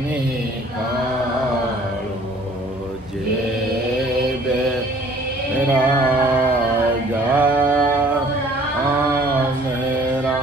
निकालो जेबे राजा मेरा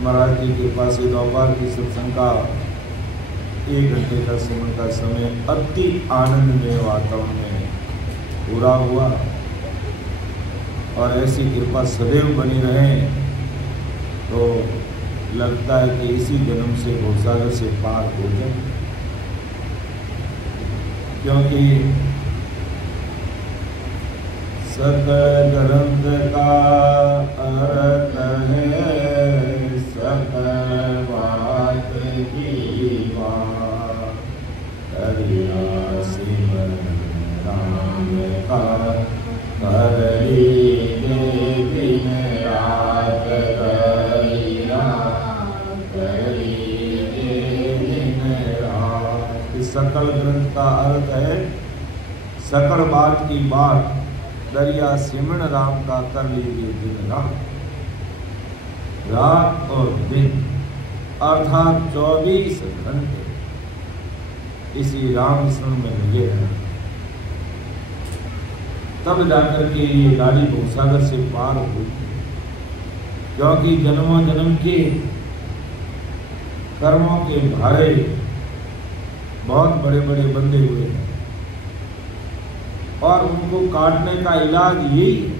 महाराज जी के पास दोपहर की सत्संग का 1 घंटे का सिमरन का समय अति आनंदमय वातावरण में पूरा हुआ और ऐसी कृपा सदैव बनी रहे तो लगता है कि इसी जन्म से भवसागर से पार हो जाए, क्योंकि सकल ग्रंथ का अर्थ है सकल बात की बात, करिया सिमरन राम का कर लीजिए दिन रात, करिया कर लीजिए दिन रात। इस सकल ग्रंथ का अर्थ है सकल बात की बात, दरिया सिमरन राम का कर लीजिए दिन रात। रात और दिन अर्थात 24 घंटे इसी राम स्मरण में लगे रहना, तब जाकर के ये गाड़ी भवसागर से पार हुई। क्योंकि जन्मों जन्म के कर्मों के भारे बहुत बड़े बड़े बंधे हुए हैं और उनको काटने का इलाज यही है,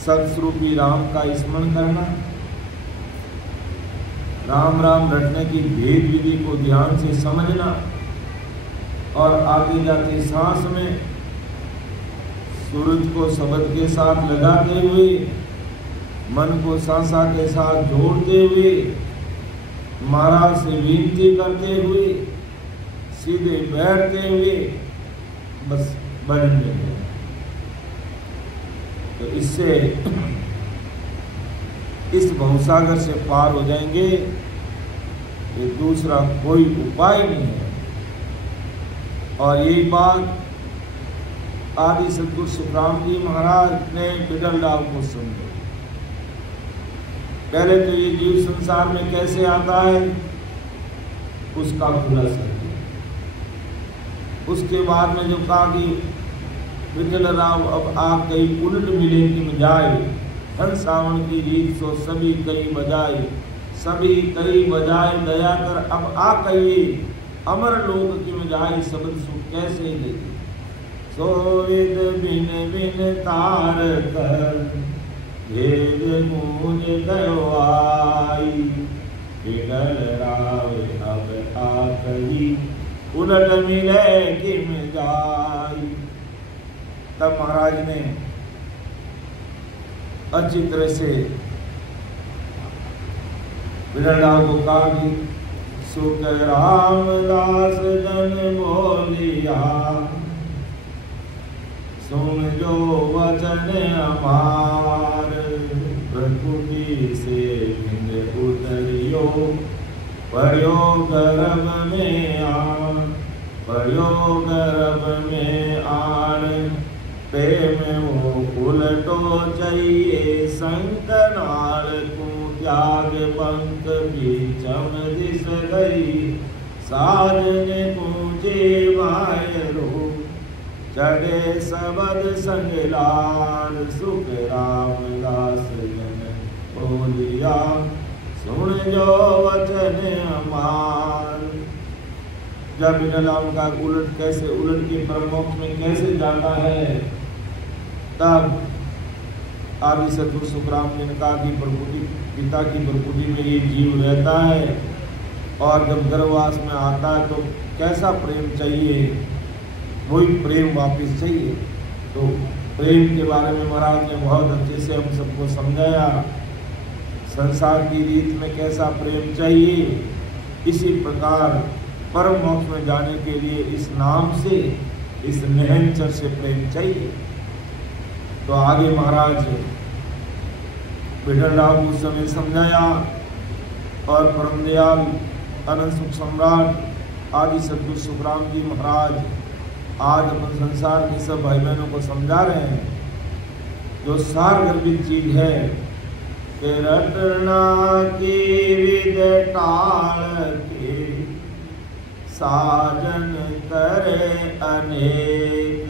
सत्स्वरूपी राम का स्मरण करना, राम राम रटने की भेद विधि को ध्यान से समझना और आगे जाके सांस में सूरज को शब्द के साथ लगाते हुए, मन को सांसा के साथ जोड़ते हुए, महाराज से विनती करते हुए, सीधे बैठते हुए बस भजन में। तो इससे इस भवसागर से पार हो जाएंगे, ये दूसरा कोई उपाय नहीं है। और यही बात आदि सद्गुरु सुखराम जी महाराज ने बिडल राव को समझे। पहले तो ये जीव संसार में कैसे आता है उसका खुलासा किया। उसके बाद में जो कहा कि बिडल राव अब आप कहीं उलट मिले की बजाय, हर सावन की रीत सो सभी कई बजाए, सभी कई बजाए दया कर अब आ कहिए, अमर लोक की बजाय शब्द सुख कैसे ले। सोविद बिन बिन तार कर भेद गूंज गयो आई, बिडल राव अब आ कही उलट मिले किम जाई। तब महाराज ने अच्छी तरह से बिडल राव को कहा कि सुख रामदास जन बोलिया, सुन जो वचन हमार, प्रकृति से बिंद उतरियो पड़ियो गर्भ में आन, पड़ियो गर्भ में आन, प्रेम वो उलटो चाहिए संकनाल को, त्याग पंख बीचम दिस गई, साजने पूजे मायरो चढ़े सबद संगलार, सुख रामदास जन बोलिया, सुन जो वचन हमार। जब बिडल राव का उलट कैसे उलट के परमोक्ष में कैसे जाता है, तब आदि सद्गुरु सुखराम जी ने कहा कि प्रकृति पिता की प्रकृति में ये जीव रहता है और जब गर्भवास में आता है तो कैसा प्रेम चाहिए, वही प्रेम वापिस चाहिए। तो प्रेम के बारे में महाराज ने बहुत अच्छे से हम सबको समझाया, संसार की रीत में कैसा प्रेम चाहिए, इसी प्रकार परम मोक्ष में जाने के लिए इस नाम से, इस निरंतर से प्रेम चाहिए। तो आगे महाराज बिडल राव को उस समय समझाया और परम दयाल अनंत सुख सम्राट आदि सद्गुरु सुखराम जी महाराज आज अपन संसार के सब भाई बहनों को समझा रहे हैं जो सार गर्भित चीज है कि रटना की विद टाल के, साजन करे अनेक,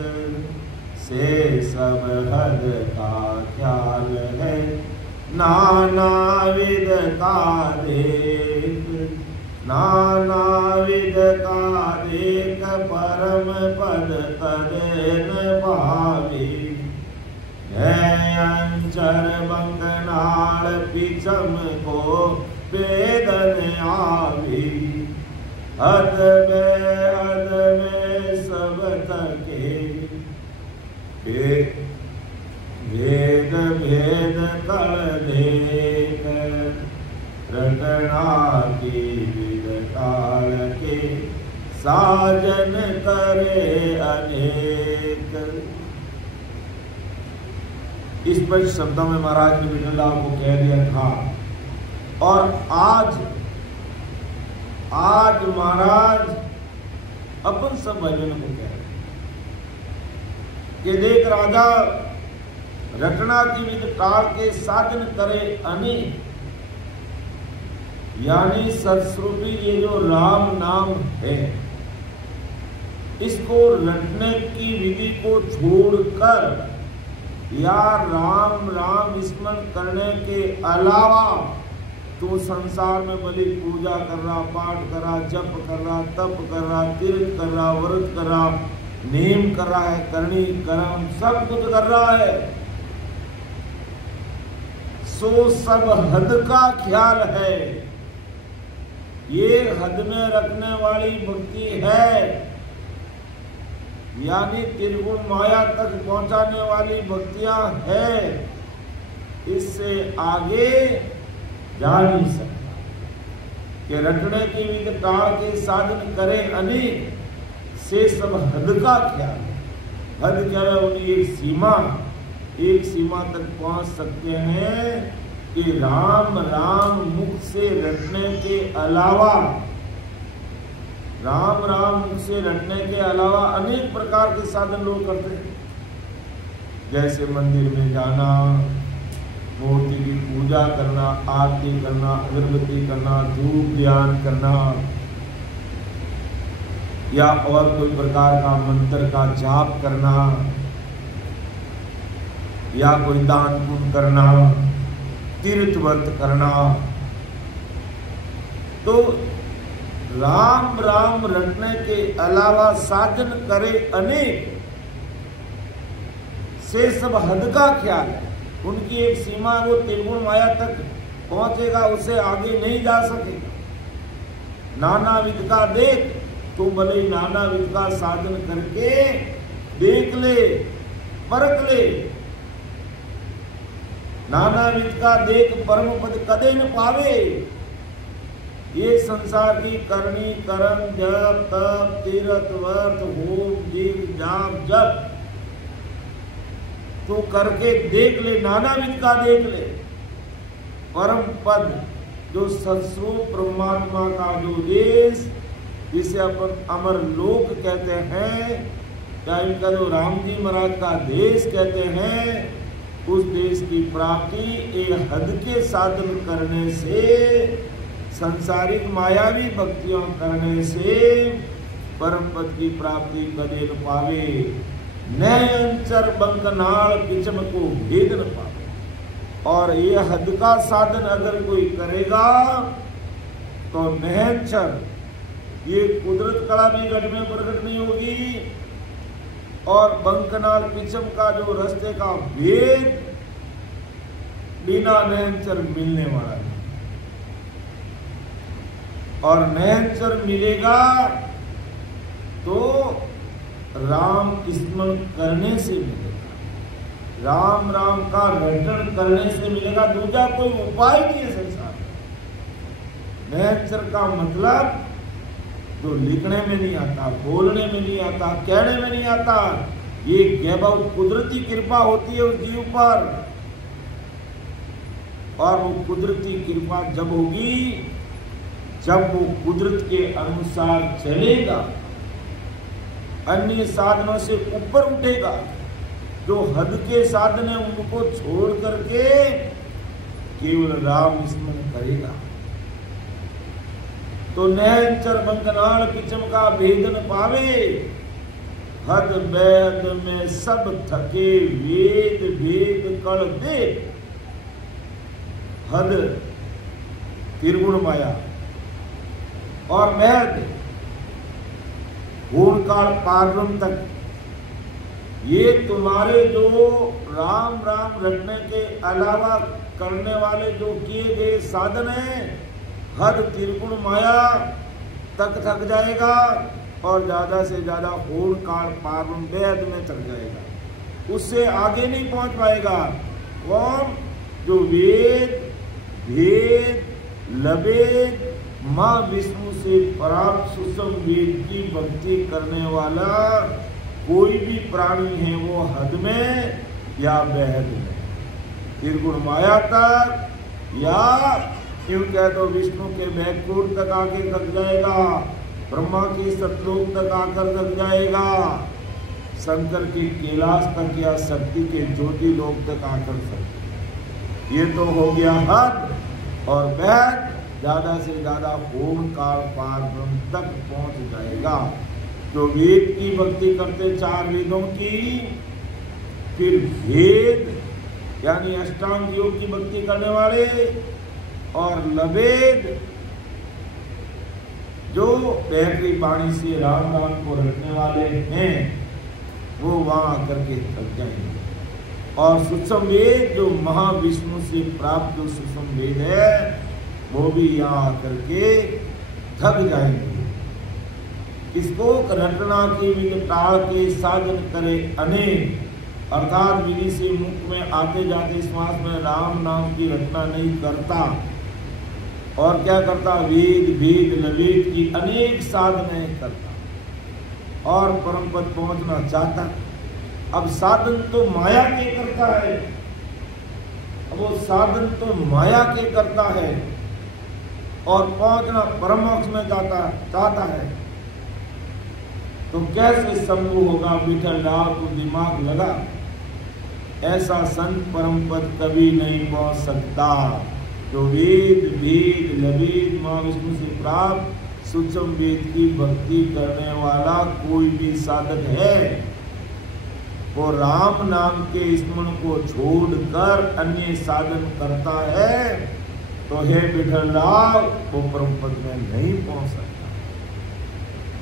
से सब हद का ख्याल है, नाना विद का देख, नाना विद का देख, परम पद तदेन भावी, है अंचर बंगनाल पिछम को वेदन आवी, हद में सब तके, भेद भेद कर देख, रटना की विद टाल के, साजन करे अनेक। इस पर शब्दों में महाराज ने बिडल राव को कह दिया था और आज महाराज अपन सब भाइयों को कह रहे कि देख राजा रटना की विद टाल के, साजन करे अनेक, यानी सत्स्वरूपी ये जो राम नाम है इसको रटने की विधि को छोड़कर या राम राम स्मरण करने के अलावा तू संसार में भली पूजा कर रहा, पाठ कर रहा, जप कर रहा, तप कर रहा, तीर्थ कर रहा, व्रत कर रहा, नेम कर रहा है, करनी कर्म सब कुछ कर रहा है, सो सब हद का ख्याल है। ये हद में रखने वाली भक्ति है, यानी त्रिगुण माया तक पहुंचाने वाली भक्तियां है। इससे आगे जा नहीं सकता कि रटने की विधि टाल के साधन करे अनेक, से सब हद का ख्याल। हद क्या है? उनकी एक सीमा तक पहुंच सकते हैं कि राम राम मुख से रटने के अलावा, राम राम मुख से रटने के अलावा अनेक प्रकार के साधन लोग करते हैं, जैसे मंदिर में जाना, मूर्ति की पूजा करना, आरती करना, अगरबत्ती करना, धूप ध्यान करना, या और कोई प्रकार का मंत्र का जाप करना, या कोई दान पुण्य करना, तीर्थ व्रत करना। तो राम राम रटने के अलावा साधन करे अनेक, से सब हद का ख्याल है। उनकी एक सीमा, वो त्रिगुण माया तक पहुंचेगा, उससे आगे नहीं जा सकेगा। नाना विध का देख, तो भले नाना विध का साधन करके देख ले, परख ले। नाना विध का देख परम पद कदे न पावे। ये संसार की करनी कर्म जप तप तीर्थ व्रत होम दीप जाप जप तो करके देख ले, नाना विध का देख ले। परम पद जो सत्स्वरूप परमात्मा का जो देश, जिसे अपन अमर लोक कहते हैं, या इनका जो राम जी महाराज का देश कहते हैं, उस देश की प्राप्ति एक हद के साधन करने से, संसारिक मायावी भक्तियों करने से परम पद की प्राप्ति कदे न पावे। नयंचर बंकनाल किचम को भेद न पावे। और ये हद का साधन अगर कोई करेगा तो नयंचर, ये कुदरत कला भी घट में प्रकट नहीं होगी, और बंकनाल पिछम का जो रास्ते का भेद बिना नयनचर मिलने वाला है। और नयनचर मिलेगा तो राम स्मरण करने से मिलेगा, राम राम का रटन करने से मिलेगा। दूसरा कोई उपाय नहीं है संसार में। नयनचर का मतलब जो लिखने में नहीं आता, बोलने में नहीं आता, कहने में नहीं आता, ये केवल कुदरती कृपा होती है उस जीव पर। और वो कुदरती कृपा जब होगी, जब वो कुदरत के अनुसार चलेगा, अन्य साधनों से ऊपर उठेगा, जो हद के साधन है उनको छोड़ करके केवल राम स्मरण करेगा, तो नयनचर बंकनाल पिचम का भेदन पावे। हद बैद में सब थके वेद भेद कल दे। हद त्रिगुण माया और बैद गुण काल पारब्रह्म तक, ये तुम्हारे जो राम राम रटने के अलावा करने वाले जो किए गए साधन हैं, हद त्रिगुण माया तक थक जाएगा और ज्यादा से ज्यादा होड़ काल पारब्रह्म वेद में थक जाएगा, उससे आगे नहीं पहुंच पाएगा। कौन? जो वेद भेद लवेद माँ विष्णु से प्राप्त सुषम वेद की भक्ति करने वाला कोई भी प्राणी है, वो हद में या बेहद में, त्रिगुण माया तक, या क्यों कह तो विष्णु के बैकुंठ तक आके थक जाएगा, ब्रह्मा की सतलोक तक आकर थक जाएगा, शंकर की कैलाश तक या शक्ति के ज्योति लोक तक आकर थक। ये तो हो गया हद। और बैद ज्यादा से ज्यादा पूर्ण काल पार ब्रह्म तक पहुंच जाएगा। जो वेद की भक्ति करते, चार वेदों की, फिर वेद यानी अष्टांग योग की भक्ति करने वाले, और लबेद जो बहरी पानी से राम नाम को रखने वाले हैं वो वहां आकर के थक जाएंगे। और सूक्ष्म वेद जो महाविष्णु से प्राप्त जो सूक्ष्म वेद है वो भी यहाँ आकर के थक जाएंगे। किसको रटना की विधि टाल के साधन करे अनेक, अर्थात विधि से मुख में आते जाते श्वास में राम नाम की रचना नहीं करता और क्या करता, वेद भेद लवेद की अनेक साधनाएं करता और परम पद पहुंचना चाहता। अब साधन तो माया के करता है, अब वो साधन तो माया के करता है और पहुंचना परम मोक्ष में चाहता है, तो कैसे संभव होगा? विठल राव को दिमाग लगा, ऐसा संत परम पद कभी नहीं पहुंच सकता। जो वेद भेद लवेद माँ विष्णु से प्राप्त सूक्ष्म वेद की भक्ति करने वाला कोई भी साधक है, वो राम नाम के स्मरण को छोड़कर अन्य साधन करता है तो हे विठल राव वो परम पद में नहीं पहुंच सकता।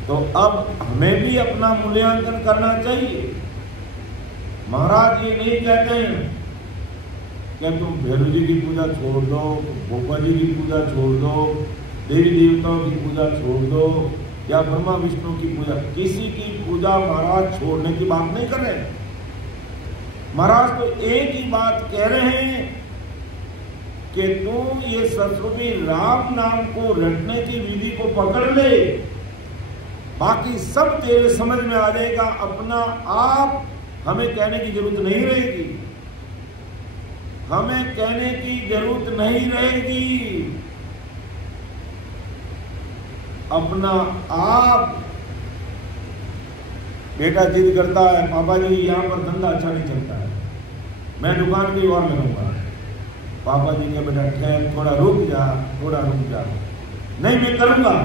तो अब हमें भी अपना मूल्यांकन करना चाहिए। महाराज ये नहीं कहते हैं क्या तुम भैरव जी की पूजा छोड़ दो, गोपाल जी की पूजा छोड़ दो, देवी देवताओं की पूजा छोड़ दो या ब्रह्मा विष्णु की पूजा, किसी की पूजा महाराज छोड़ने की बात नहीं कर रहे। महाराज तो एक ही बात कह रहे हैं कि तू ये सतरूपी राम नाम को रटने की विधि को पकड़ ले, बाकी सब तेरे समझ में आ जाएगा। अपना आप हमें कहने की जरूरत नहीं रहेगी, हमें कहने की जरूरत नहीं रहेगी। अपना आप बेटा जिद करता है, पापा जी यहाँ पर धंधा अच्छा नहीं चलता है, मैं दुकान की ओर लगाऊंगा। पापा जी ने बेटा ठहर, थोड़ा रुक जा, थोड़ा रुक जा, नहीं मैं करूंगा।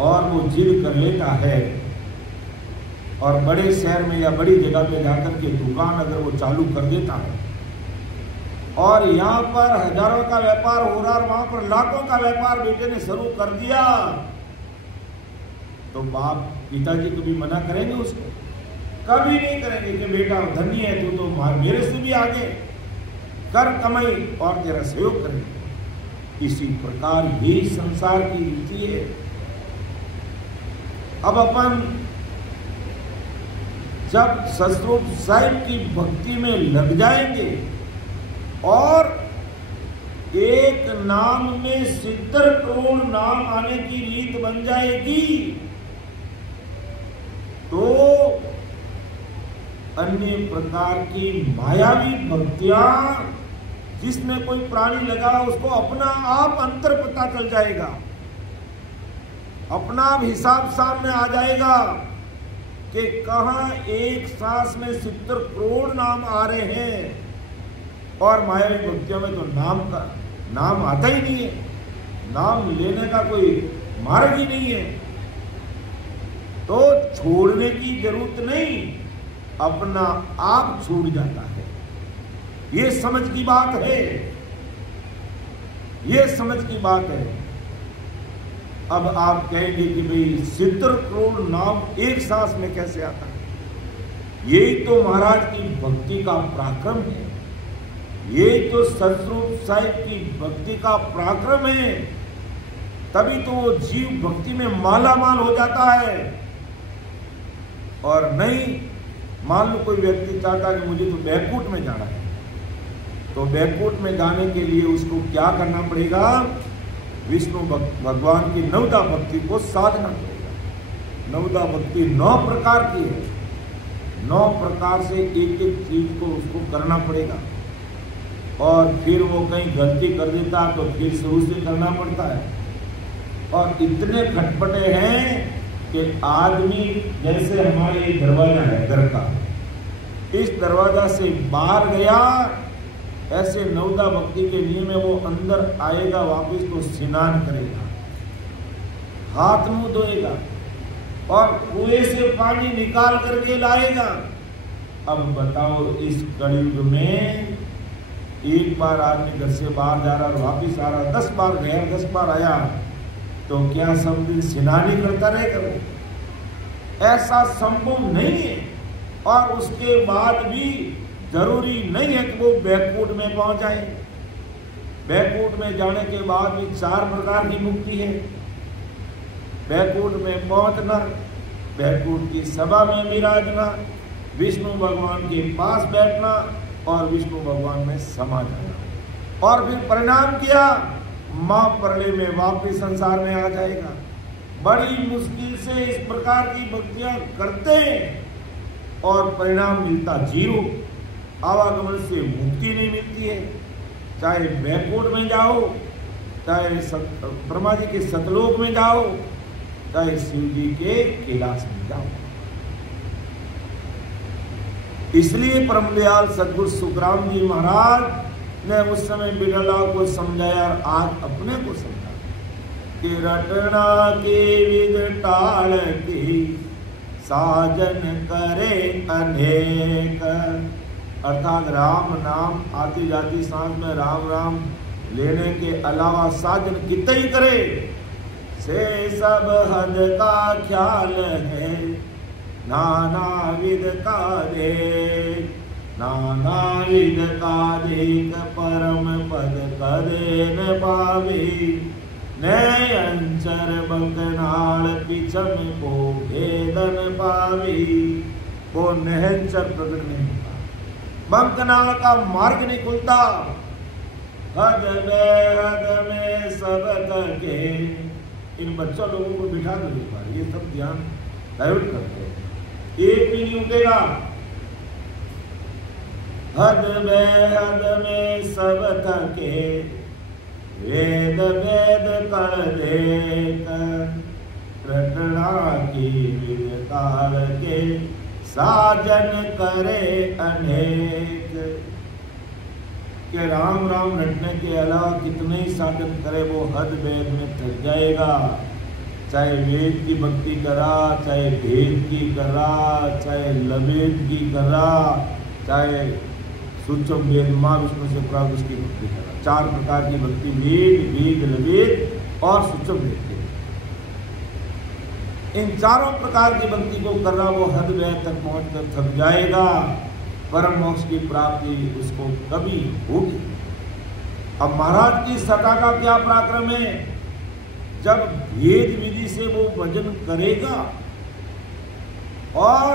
और वो जिद कर लेता है और बड़े शहर में या बड़ी जगह पे जाकर के दुकान अगर वो चालू कर देता है और यहाँ पर हजारों का व्यापार हो रहा और वहां पर लाखों का व्यापार बेटे ने शुरू कर दिया, तो बाप पिताजी कभी मना करेंगे उसको? कभी नहीं करेंगे कि बेटा धनी है तू तो मेरे से भी आगे कर कमाई और तेरा सहयोग करेंगे। इसी प्रकार यही संसार की रीति है। अब अपन जब सतरूप साहिब की भक्ति में लग जाएंगे और एक नाम में 70 करोड़ नाम आने की रीत बन जाएगी, तो अन्य प्रकार की मायावी भक्तियां जिसमें कोई प्राणी लगा उसको अपना आप अंतर पता चल जाएगा, अपना हिसाब सामने आ जाएगा कि कहां एक सांस में 70 करोड़ नाम आ रहे हैं और मायावी भक्तियों में तो नाम आता ही नहीं है, नाम लेने का कोई मार्ग ही नहीं है। तो छोड़ने की जरूरत नहीं, अपना आप छूट जाता है। ये समझ की बात है, ये समझ की बात है। अब आप कहेंगे कि भाई 70 करोड़ नाम एक सांस में कैसे आता है? यही तो महाराज की भक्ति का पराक्रम है, ये तो सतरूप साहिब की भक्ति का पराक्रम है। तभी तो वो जीव भक्ति में माला माल हो जाता है। और नहीं मान लो कोई व्यक्ति चाहता है कि मुझे तो बैकुंठ में जाना है, तो बैकुंठ में जाने के लिए उसको क्या करना पड़ेगा? विष्णु भगवान की नवदा भक्ति को साधना पड़ेगा। नवदा भक्ति 9 प्रकार की है, 9 प्रकार से एक एक चीज को उसको करना पड़ेगा। और फिर वो कहीं गलती कर देता तो फिर शुरू से करना पड़ता है। और इतने खटपटे हैं कि आदमी जैसे हमारे ये दरवाजा है घर का, इस दरवाजा से बाहर गया, ऐसे नवदा भक्ति के नियम में वो अंदर आएगा, वापस तो स्नान करेगा, हाथ मुंह धोएगा और कुएं से पानी निकाल करके लाएगा। अब बताओ इस कलयुग में एक बार आदमी घर से बाहर जा रहा और वापिस आ रहा, 10 बार गया 10 बार आया, तो क्या सब दिन स्नान करता रहेगा वो? ऐसा संभव नहीं है। और उसके बाद भी जरूरी नहीं है कि वो बैकूट में पहुंच जाए। बैकूट में जाने के बाद भी 4 प्रकार की मुक्ति है। बैकूट में पहुंचना, बैकूट की सभा में विराजना, विष्णु भगवान के पास बैठना और विष्णु भगवान में समा जाना। और फिर परिणाम किया, मां प्रलय में वापिस संसार में आ जाएगा। बड़ी मुश्किल से इस प्रकार की भक्तियां करते हैं और परिणाम मिलता 0। आवागमन से मुक्ति नहीं मिलती है। चाहे बैकूट में जाओ, चाहे ब्रह्मा जी के सतलोक में जाओ, चाहे शिव जी के कैलाश में जाओ। इसलिए परम दयाल सद्गुरु सुखराम जी महाराज ने उस समय बिरला को समझाया और आज अपने को समझा कि रटना के विद टाल की साजन करे अनेक। अर्थात राम नाम आती जाती सांस में राम राम लेने के अलावा साजन कितना ही करे, से सब हद का ख्याल है, नाना विद का देख, नाना विद का देख, परम पद कदे न पावे, नय अंचर बंकनाल पिछम को भेदन पावी। वो नहंचर प्रकट नहीं होता, बंकनाल का मार्ग नहीं खुलता। हद में सब के इन बच्चों लोगों को बिठा दो, ये सब ध्यान डाइवर्ट करते हैं, एक भी नहीं उठेगा। हद में सब के वेद वेद कर देख, रटना की विद काल के साजन करे अनेक। कि राम राम रटने के अलावा कितने ही साधन करे वो हद वेद में थक जाएगा। चाहे वेद की भक्ति करा, चाहे भेद की करा, चाहे लवेद की करा, चाहे सूक्ष्म वेद माँ विष्णु से प्राप्त उसकी भक्ति करा। 4 प्रकार की भक्ति, वेद वेद लवेद और सूक्ष्म वेद। इन चारों प्रकार की भक्ति को करना वो हद वेद तक पहुंचकर थक जाएगा। परम मोक्ष की प्राप्ति उसको कभी होगी। अब महाराज की सटा का क्या पराक्रम है, जब भेद विधि से वो भजन करेगा और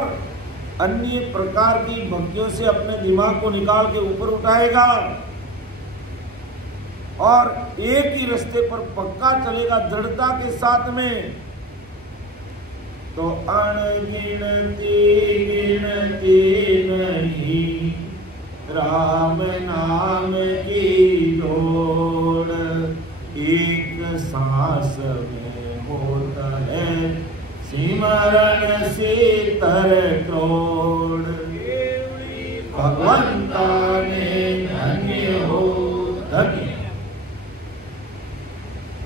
अन्य प्रकार की भक्तियों से अपने दिमाग को निकाल के ऊपर उठाएगा और एक ही रास्ते पर पक्का चलेगा दृढ़ता के साथ में, तो अनगिनती गिनती नहीं राम नाम की जोड़, एक सांस में होता है सिमरन सीतर क्रोड़। भगवंता ने धन्य हो धन्य।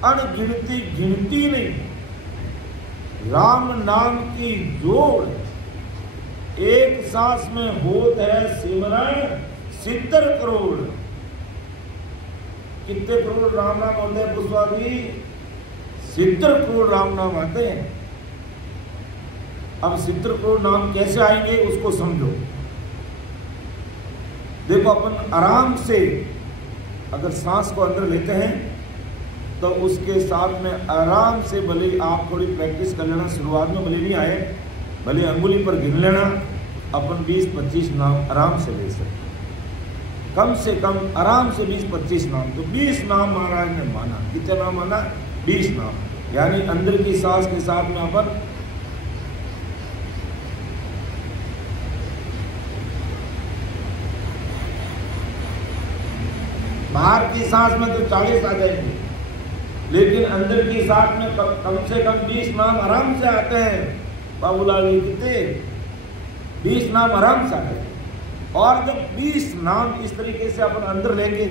अनगिनती गिनती नहीं, राम नाम की जोड़, एक सांस में होत है सिमरन सितर करोड़। कितने करोड़ राम नाम होते हैं पुष्पादी? 70 करोड़ राम नाम आते हैं। अब 70 करोड़ नाम कैसे आएंगे उसको समझो। देखो, अपन आराम से अगर सांस को अंदर लेते हैं तो उसके साथ में आराम से, भले आप थोड़ी प्रैक्टिस कर लेना, शुरुआत में भले नहीं आए, भले अंगुली पर गिन लेना, अपन 20-25 नाम आराम से ले सकते, कम से कम आराम से 20-25 नाम। तो 20 नाम महाराज ने माना। कितने नाम माना? 20 नाम। यानी अंदर की सांस के साथ में अपन बाहर की सांस में तो 40 आ जाएंगे, लेकिन अंदर की सांस में कम से कम 20 नाम आराम से आते हैं। बाबूलाल जी कितने 20 नाम आराम से आते हैं। और जब 20 नाम इस तरीके से अपन अंदर लेंगे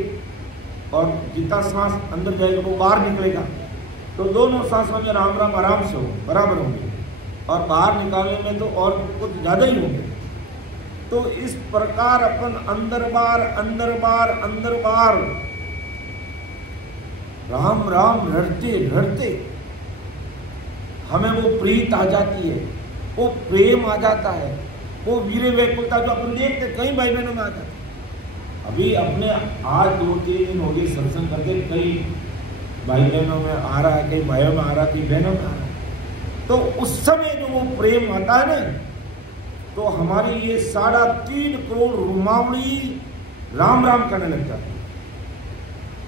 और जितना सांस अंदर जाएगा वो बाहर निकलेगा, तो दोनों सांसों में राम राम आराम से हो बराबर होंगे, और बाहर निकालने में तो और कुछ ज़्यादा ही होंगे। तो इस प्रकार अपन अंदर बार राम राम रटते हमें वो प्रीत आ जाती है, वो प्रेम आ जाता है, वो वीर व्याकुलता जो अपन देखते कई भाई बहनों में आ जाती है। अभी अपने आज 2-3 दिन हो गए सत्संग करके, कई भाई बहनों में आ रहा है, कई भाइयों में आ रहा है, कई बहनों में आ रहा है। तो उस समय जो वो प्रेम आता है ना, तो हमारी ये 3.5 करोड़ रुमावली राम राम करने लग जाती है।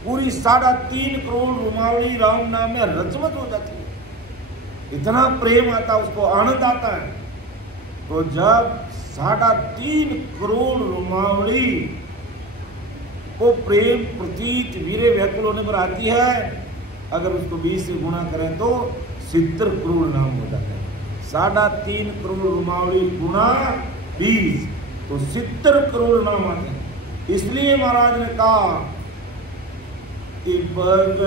पूरी 3.5 करोड़ रुमावली राम नाम में रचमत हो जाती है। इतना प्रेम आता है, उसको आनंद आता है। तो जब 3.5 करोड़ रुमावली को प्रेम प्रतीत वीरे व्याकुल होने पर आती है, अगर उसको 20 से गुणा करें तो 70 करोड़ नाम हो जाता है। 3.5 करोड़ रुमावली गुणा 20 तो 70 करोड़ नाम आते हैं। इसलिए महाराज ने कहा कि भगत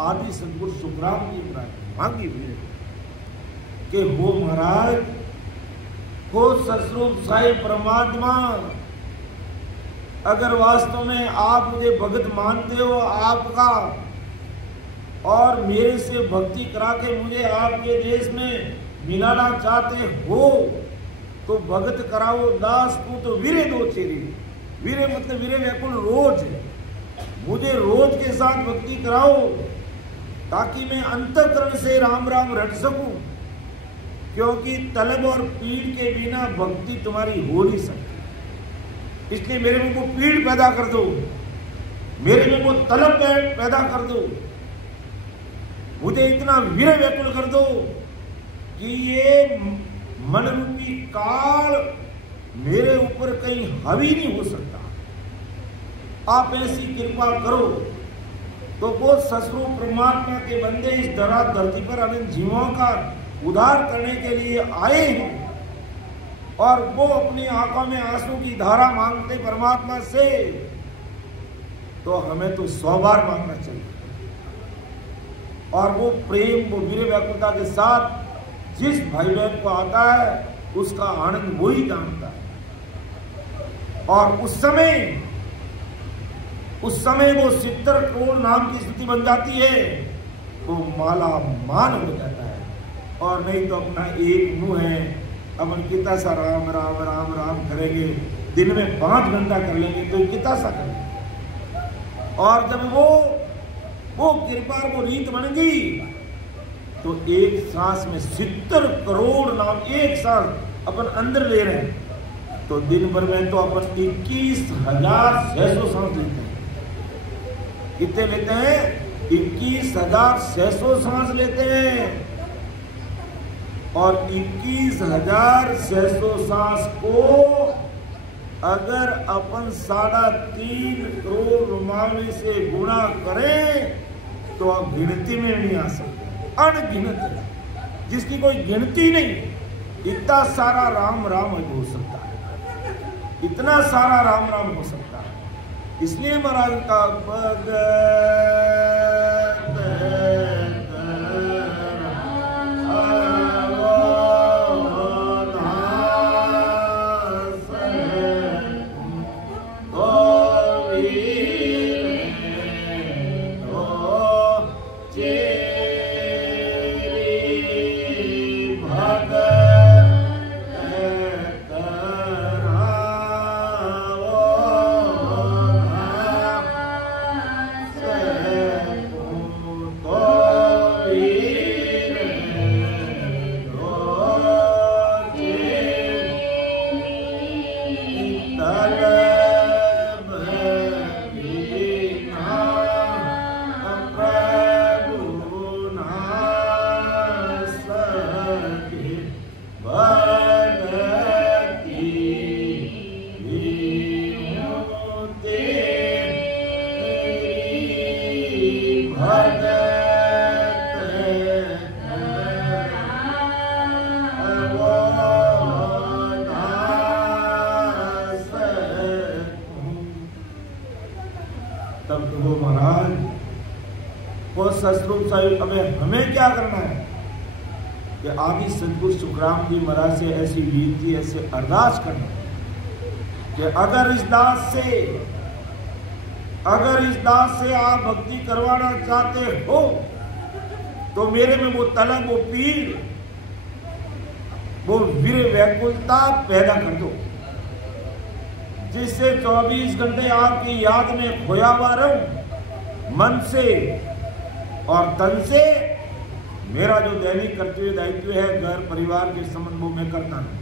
आदि सदगुरु सुखराम जी मांगी हुई कि हो महाराज, हो ससरूप साई परमात्मा, अगर वास्तव में आप मुझे भगत मानते हो आपका, और मेरे से भक्ति करा के मुझे आपके देश में मिलाना चाहते हो, तो भगत कराओ दास तू तो वीरे दो चेरी। वीरे मतलब वीरे व्याकुल रोज, मुझे रोज के साथ भक्ति कराओ ताकि मैं अंतःकरण से राम राम रट सकूं, क्योंकि तलब और पीड़ के बिना भक्ति तुम्हारी हो नहीं सकती। इसलिए मेरे में वो पीड़ पैदा कर दो, मेरे में वो तलब पैदा कर दो, मुझे इतना वीर व्याकुल कर दो कि ये मन रूपी काल मेरे ऊपर कहीं हावी नहीं हो सकता। आप ऐसी कृपा करो। तो वो ससुर परमात्मा के बंदे इस धरती पर अनंत जीवों का उद्धार करने के लिए आए हैं, और वो अपनी आंखों में आंसू की धारा मांगते परमात्मा से, तो हमें तो 100 बार मांगना चाहिए। और वो प्रेम, वो वीर व्याकुलता के साथ जिस भाई बहन को आता है उसका आनंद वो ही जानता है। और उस समय वो 70 करोड़ नाम की स्थिति बन जाती है, तो माला मान हो जाता है। और नहीं तो अपना एक मुंह है, अपन कितना सा राम राम राम राम करेंगे, दिन में 5 घंटा कर लेंगे तो कितना सा करेंगे। और जब वो कृपा, वो रीत बन गई, तो एक सांस में 70 करोड़ नाम एक सांस अपन अंदर ले रहे हैं। तो दिन भर में तो अपन 21,600 सांस लेते हैं। कितने लेते हैं? 21,600 सांस लेते हैं। और 21,600 सांस को अगर अपन 3.5 करोड़ रुमावली से गुणा करें तो अब गिनती में नहीं आ सकते, अनगिनत है, जिसकी कोई गिनती नहीं। इतना सारा राम राम हो सकता है, इतना सारा राम राम हो सकता है। इसलिए महाराज का सतरूप साहिब हमें हमें क्या करना है कि आदि सतगुरु सुखराम जी महाराज से ऐसी विनती, ऐसे अरदास करना कि अगर इस दास से आप भक्ति करवाना चाहते हो तो मेरे में वो तलब, वो पीड़, वो वीर व्याकुलता पैदा कर दो, जिससे 24 घंटे आपकी याद में खोया हुआ रहूं, मन से और तन से। मेरा जो दैनिक कर्तव्य दायित्व है घर परिवार के संबंध वो मैं करता रहूं,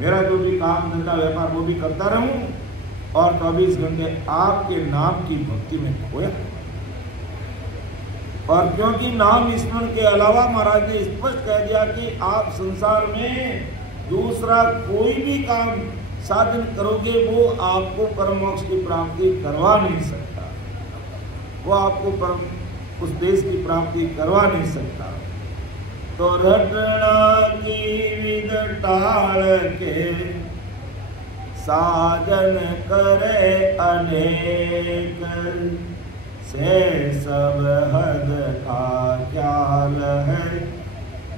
मेरा जो भी काम धंधा व्यापार वो भी करता रहूं और 24 घंटे आपके नाम की भक्ति में खोया। और क्योंकि नाम स्मरण के अलावा महाराज ने स्पष्ट कह दिया कि आप संसार में दूसरा कोई भी काम साधन करोगे वो आपको परम मोक्ष की प्राप्ति करवा नहीं सकता, वो आपको परम उस देश की प्राप्ति करवा नहीं सकता। तो रटना की विद टाल के साजन करे अनेक, से सब हद का ख्याल है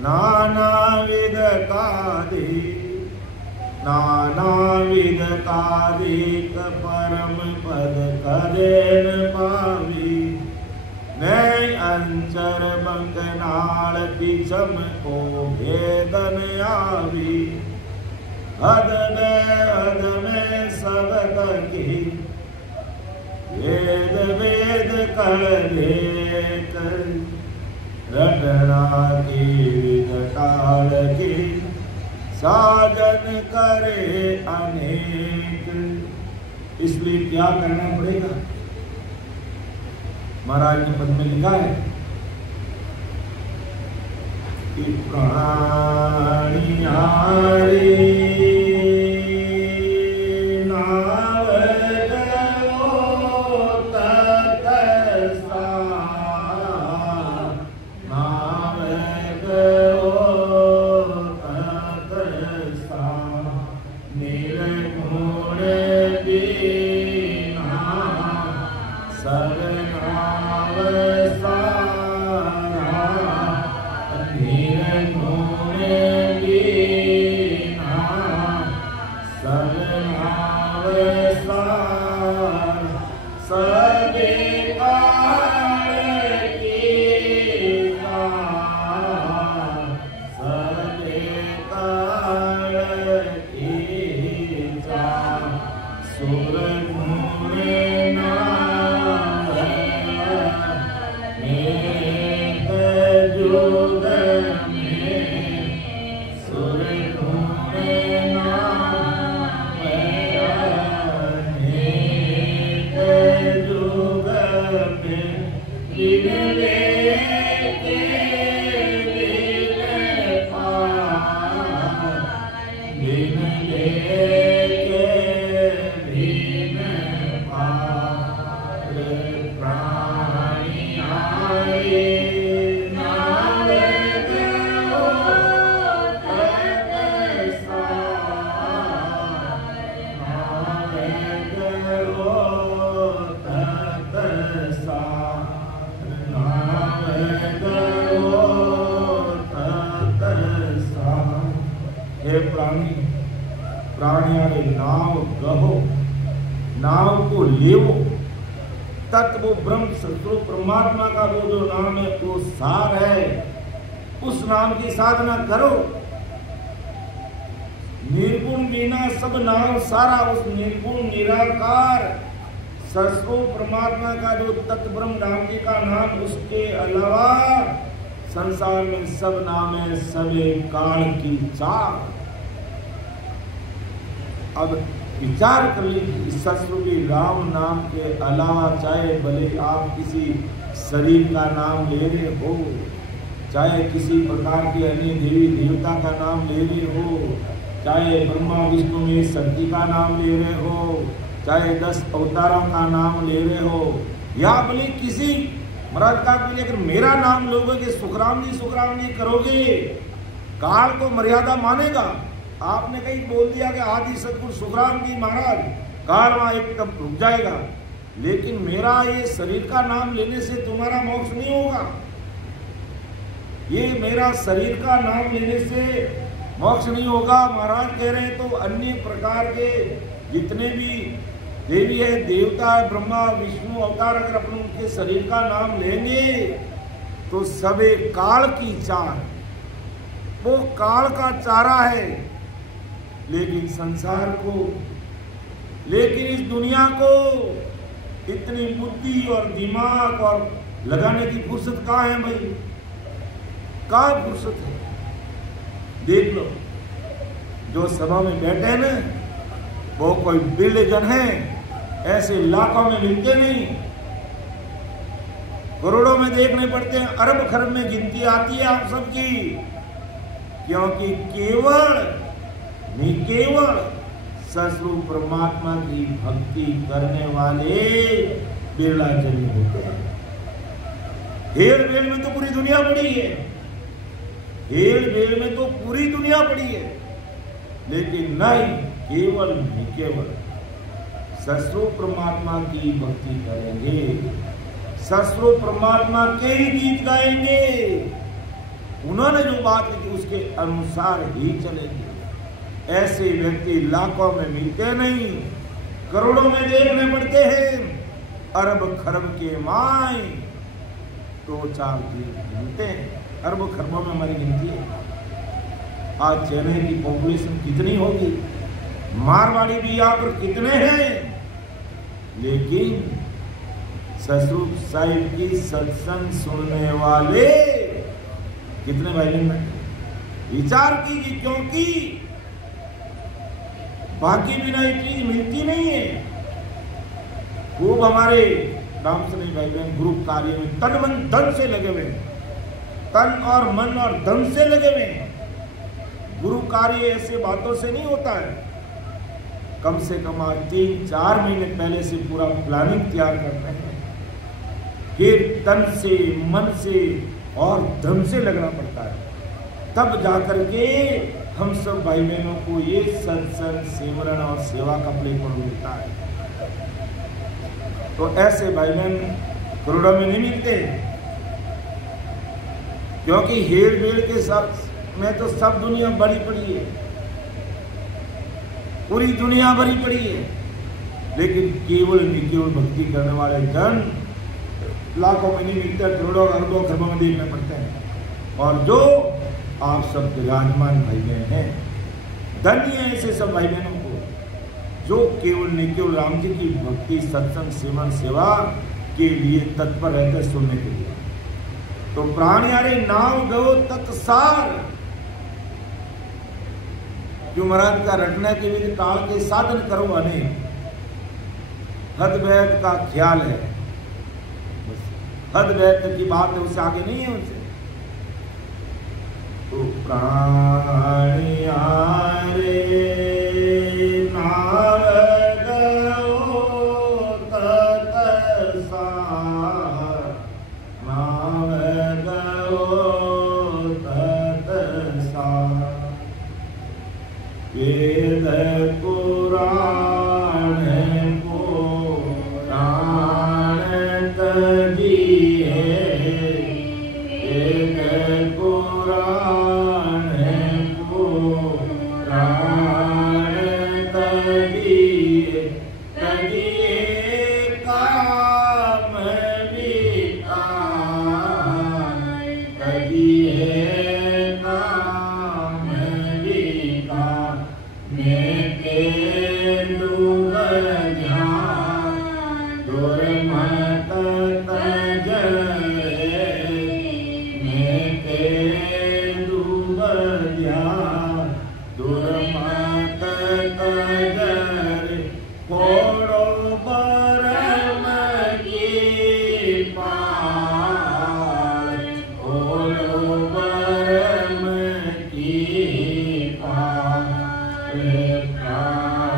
नाना विद कादिक परम पद करे न पावी। मैं अंचर बंकनाल पिछम को भेदन आवी, हद में सबद की वेद कर लेकर, रटना की विद टाल की साजन करे अनेक। इसलिए क्या करना पड़ेगा? महाराज ने पद में लिखा है कि कहानियां प्राणियारे नाव गहो, नाव को लेवो, तत्व ब्रह्म सत्य परमात्मा का वो जो नाम है वो सार है, उस नाम की साधना करो। निर्गुण बिना सब नाम सारा, उस निर्गुण निराकार सत्य परमात्मा का जो तत्व ब्रह्म राम जी का नाम, उसके अलावा संसार में सब नाम है, सबे काल की चाल। अब विचार कर लीजिए, सतरूपी राम नाम के अलावा चाहे भले आप किसी शरीर का नाम ले रहे हो, चाहे किसी प्रकार के अन्य देवी देवता का नाम ले रहे हो, चाहे ब्रह्मा विष्णु में शक्ति का नाम ले रहे हो, चाहे 10 अवतारों का नाम ले रहे हो, या भले किसी महाराज का भी लेकर मेरा नाम लोगे कि सुखराम जी करोगे, काल को मर्यादा मानेगा। आपने कहीं बोल दिया कि आदि सतगुरु सुखराम जी महाराज, काल वहां एकदम रुक जाएगा। लेकिन मेरा ये शरीर का नाम लेने से तुम्हारा मोक्ष नहीं होगा। ये मेरा शरीर का नाम लेने से मोक्ष नहीं होगा। महाराज कह रहे हैं तो अन्य प्रकार के जितने भी देवी है, देवता है, ब्रह्मा विष्णु अवतार, अगर अपन उनके शरीर का नाम लेंगे तो सब एक काल की चार, वो काल का चारा है। लेकिन संसार को, लेकिन इस दुनिया को इतनी बुद्धि और दिमाग और लगाने की फुर्सत कहाँ है भाई? कहाँ फुर्सत है? देख लो जो सभा में बैठे हैं ना, वो कोई बिरले जन है, ऐसे लाखों में मिलते नहीं, करोड़ों में देखने पड़ते हैं, अरब खरब में गिनती आती है आप सबकी। क्योंकि केवल सस्वरूप परमात्मा की भक्ति करने वाले बिरला जन होते हैं। हेर बेल में तो पूरी दुनिया पड़ी है, हेर बेल में तो पूरी दुनिया पड़ी है, लेकिन नहीं, केवल सस्वरूप परमात्मा की भक्ति करेंगे, सस्वरूप परमात्मा के ही गीत गाएंगे, उन्होंने जो बात की उसके अनुसार ही चलेंगे। ऐसे व्यक्ति लाखों में मिलते नहीं, करोड़ों में देखने पड़ते हैं, अरब खरब के माय तो चार मिलते हैं। अरब खरबों में हमारी गिनती है। आज चेन्नई की पॉपुलेशन कितनी होगी, मारवाड़ी भी यहाँ पर कितने हैं, लेकिन ससुर साहिब की सत्संग सुनने वाले कितने भाई बहन? विचार कीजिए, क्योंकि बाकी बिना ये चीज मिलती नहीं है। खूब हमारे राम से नहीं भाई बहन ग्रुप कार्य में तन मन धन से लगे हुए, तन और मन और धन से लगे हुए। गुरु कार्य ऐसे बातों से नहीं होता है। कम से कम 3-4 महीने पहले से पूरा प्लानिंग तैयार करते हैं, फिर तन से, मन से और धन से लगना पड़ता है, तब जाकर के हम सब भाई बहनों को ये सत्संग, सिमरन और सेवा का प्लेटफॉर्म मिलता है। तो ऐसे भाई बहन करोड़ों में नहीं मिलते, क्योंकि हेर बेर के साथ में तो सब दुनिया भरी पड़ी है, पूरी दुनिया भरी पड़ी है, लेकिन केवल निकेवल भक्ति करने वाले जन लाखों में नहीं मिलते, करोड़ों अरबों खरबों में देखने पड़ते हैं। और जो आप सब विराजमान भाई बहन हैं, धन्य है ऐसे सब भाई बहनों को जो केवल निकेवल राम जी की भक्ति, सत्संग, सिमरन, सेवा के लिए तत्पर रहते सुनने के लिए। तो प्राणियारे नाम गो तत्सार, जो महाराज का रटने के लिए काल के साधन करो अनेक, हद वैद का ख्याल है, हद वैद की बात है, उससे आगे नहीं है उनसे। तो प्राणियारे नाम गो तत्सार, नाम गो तत्सार, वेद पुराण तजिए, वेद पुराण तजिए, तजिए काम विकार, तजिए काम विकार, मेरे डूब ध्यान दुर्मत तजरे, मेरे डूब ध्यान दुर्मत तजरे, कोड़ो बरम की पार, कोड़ो बरम की पार,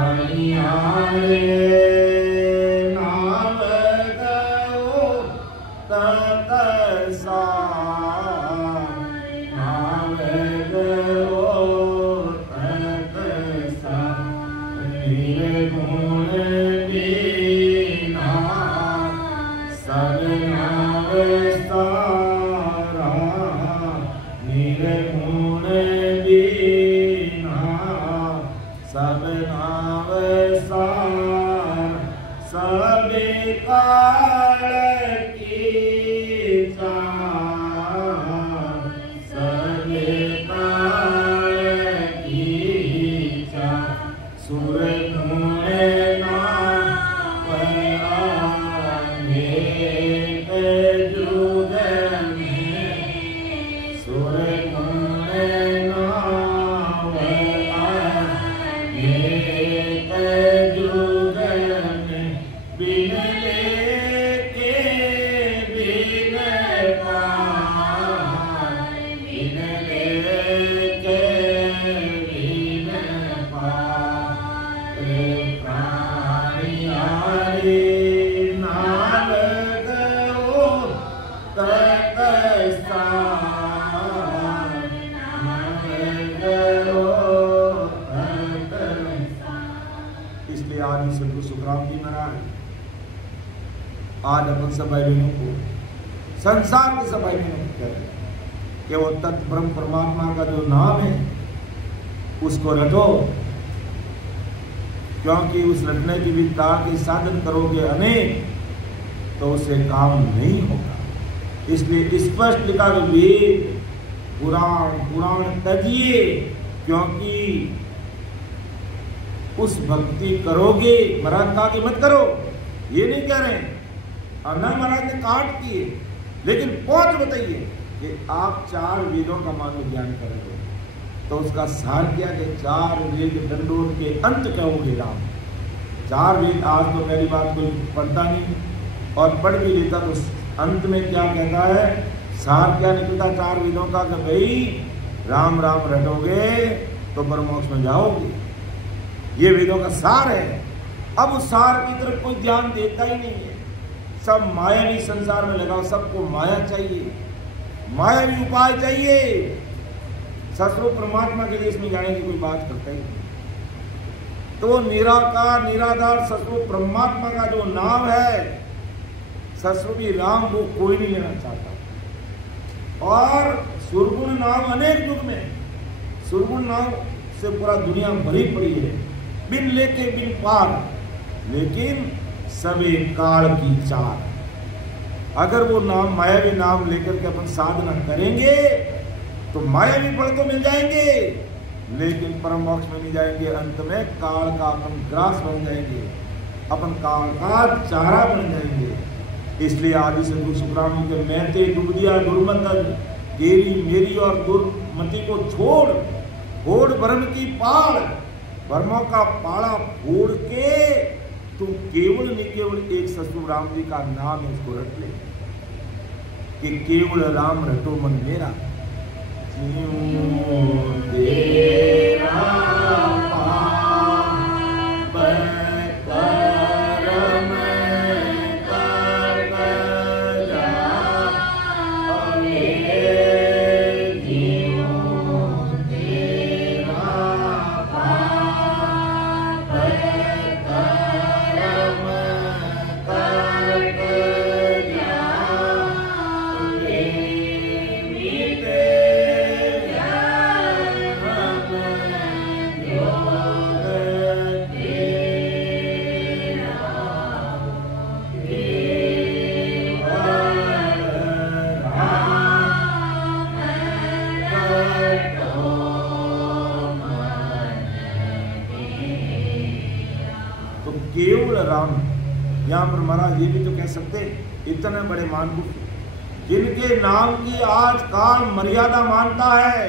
प्राणियारे नाम गो तत्सार, नाम गो तत्सार, निर्गुण बिना सब नाम सार सब काल की चार सब काल की चार सुर मुने नाम अनेक जुग में सुर मुने नाम अनेक जुग में बिन लेके बिन पाए बिन लेके बिन पाए प्राणियारे नाल गयो तकस्तान नाल गयो तकस्तान। इसलिए आदि सद्गुरु सुखराम जी महाराज आज अपन सब भाई बहनों को संसार के सब भाई बहनों को कहते हैं कि वो तत्व ब्रह्म परमात्मा का जो नाम है उसको रटो, क्योंकि उस रटने की विद्या के साधन करोगे अनेक तो उसे काम नहीं होगा। इसलिए स्पष्ट लिखा कि वेद पुराण तजिए, क्योंकि उस भक्ति करोगे। महाराज कहा कि मत करो, ये नहीं कह रहे हैं, अन्ना महाराज ने काट किए, लेकिन पहुंच बताइए कि आप 4 वेदों का मानो ज्ञान करोगे तो उसका सार क्या है? 4 वेद दंडों के अंत कहोगे राम। 4 वेद आज तो मेरी बात कोई पढ़ता नहीं और पढ़ भी लेता तो अंत में क्या कहता है, सार क्या निकलता 4 वेदों का कि भाई राम राम रटोगे तो परमोक्ष में जाओगे। ये वेदों का सार है। अब उस सार की तरफ कोई ध्यान देता ही नहीं है। सब मायावी संसार में लगाओ, सबको माया चाहिए, मायावी उपाय चाहिए। ससुर परमात्मा के देश में जाने की कोई बात करता ही नहीं। तो निराकार निराधार ससुर परमात्मा का जो नाम है ससुरी राम, वो कोई नहीं लेना चाहता। और सुरगुण नाम अनेक युग में, सुरगुण नाम से पूरा दुनिया भरी पड़ी है, बिन लेके बिन पार, लेकिन सभी काल की चार। अगर वो नाम मायावी नाम लेकर के अपन साधना करेंगे तो मायावी फल तो मिल जाएंगे, लेकिन परम मोक्ष में नहीं जाएंगे। अंत में काल का अपन ग्रास बन जाएंगे, अपन काल का चारा बन जाएंगे। इसलिए आदि सद्गुरु सुखराम के मैते डूब दिया दुर्मत तेरी मेरी और दुर्मति को छोड़, फोड़ भरम की पाड़, वर्मों का पाड़ा फोड़ के तू केवल नहीं केवल एक ससुर राम जी का नाम है उसको रट ले कि केवल राम रटो मन मेरा। तेरा पाप कर्म कर जा जीवो तेरा पाप कर्म कर जा केवल राम। यहाँ पर महाराज ये भी तो कह सकते, इतने बड़े महापुरुष जिनके नाम की आज काल मर्यादा मानता है।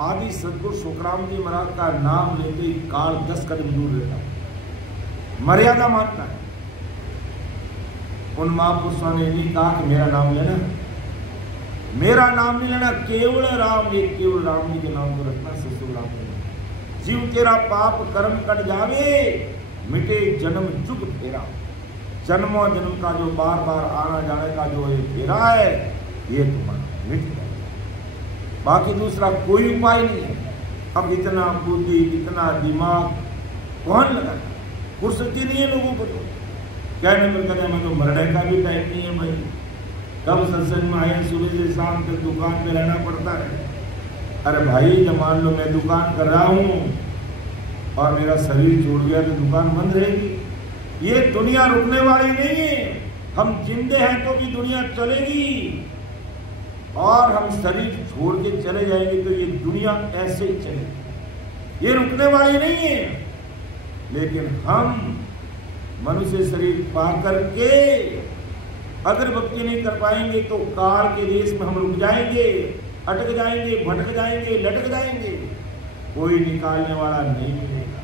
आदि सद्गुरु सुखराम जी महाराज का नाम लेते ही काल 10 कदम दूर रहता है, मर्यादा मानता है। उन महापुरुषों ने नहीं कहा कि मेरा नाम लेना, मेरा नाम नहीं लेना, केवल राम, ये केवल राम जी के नाम को रखना। ससुर राम जीव तेरा पाप कर्म कट जावे, मिटे जन्म जुग फेरा। जन्मों जन्म का जो बार बार आना जाने का जो ये फेरा है, ये तुम्हारा मिट जाए। बाकी दूसरा कोई उपाय नहीं है। अब इतना बुद्धि इतना दिमाग कौन लगा, फुर्सती नहीं है लोगों को। तो कहने पर कहते मैं तो मरने का भी टाइम नहीं है भाई, कब सत्संग में आए, सुबह से शाम तक दुकान पे रहना पड़ता है। अरे भाई, जब मान लो मैं दुकान कर रहा हूं और मेरा शरीर छूट गया तो दुकान बंद रहेगी। ये दुनिया रुकने वाली नहीं है। हम जिंदे हैं तो भी दुनिया चलेगी, और हम शरीर छोड़ के चले जाएंगे तो ये दुनिया ऐसे ही चलेगी, ये रुकने वाली नहीं है। लेकिन हम मनुष्य शरीर पा करके अगर भक्ति नहीं कर पाएंगे तो कार के रेस में हम रुक जाएंगे, अटक जाएंगे, भटक जाएंगे, लटक जाएंगे, कोई निकालने वाला नहीं मिलेगा।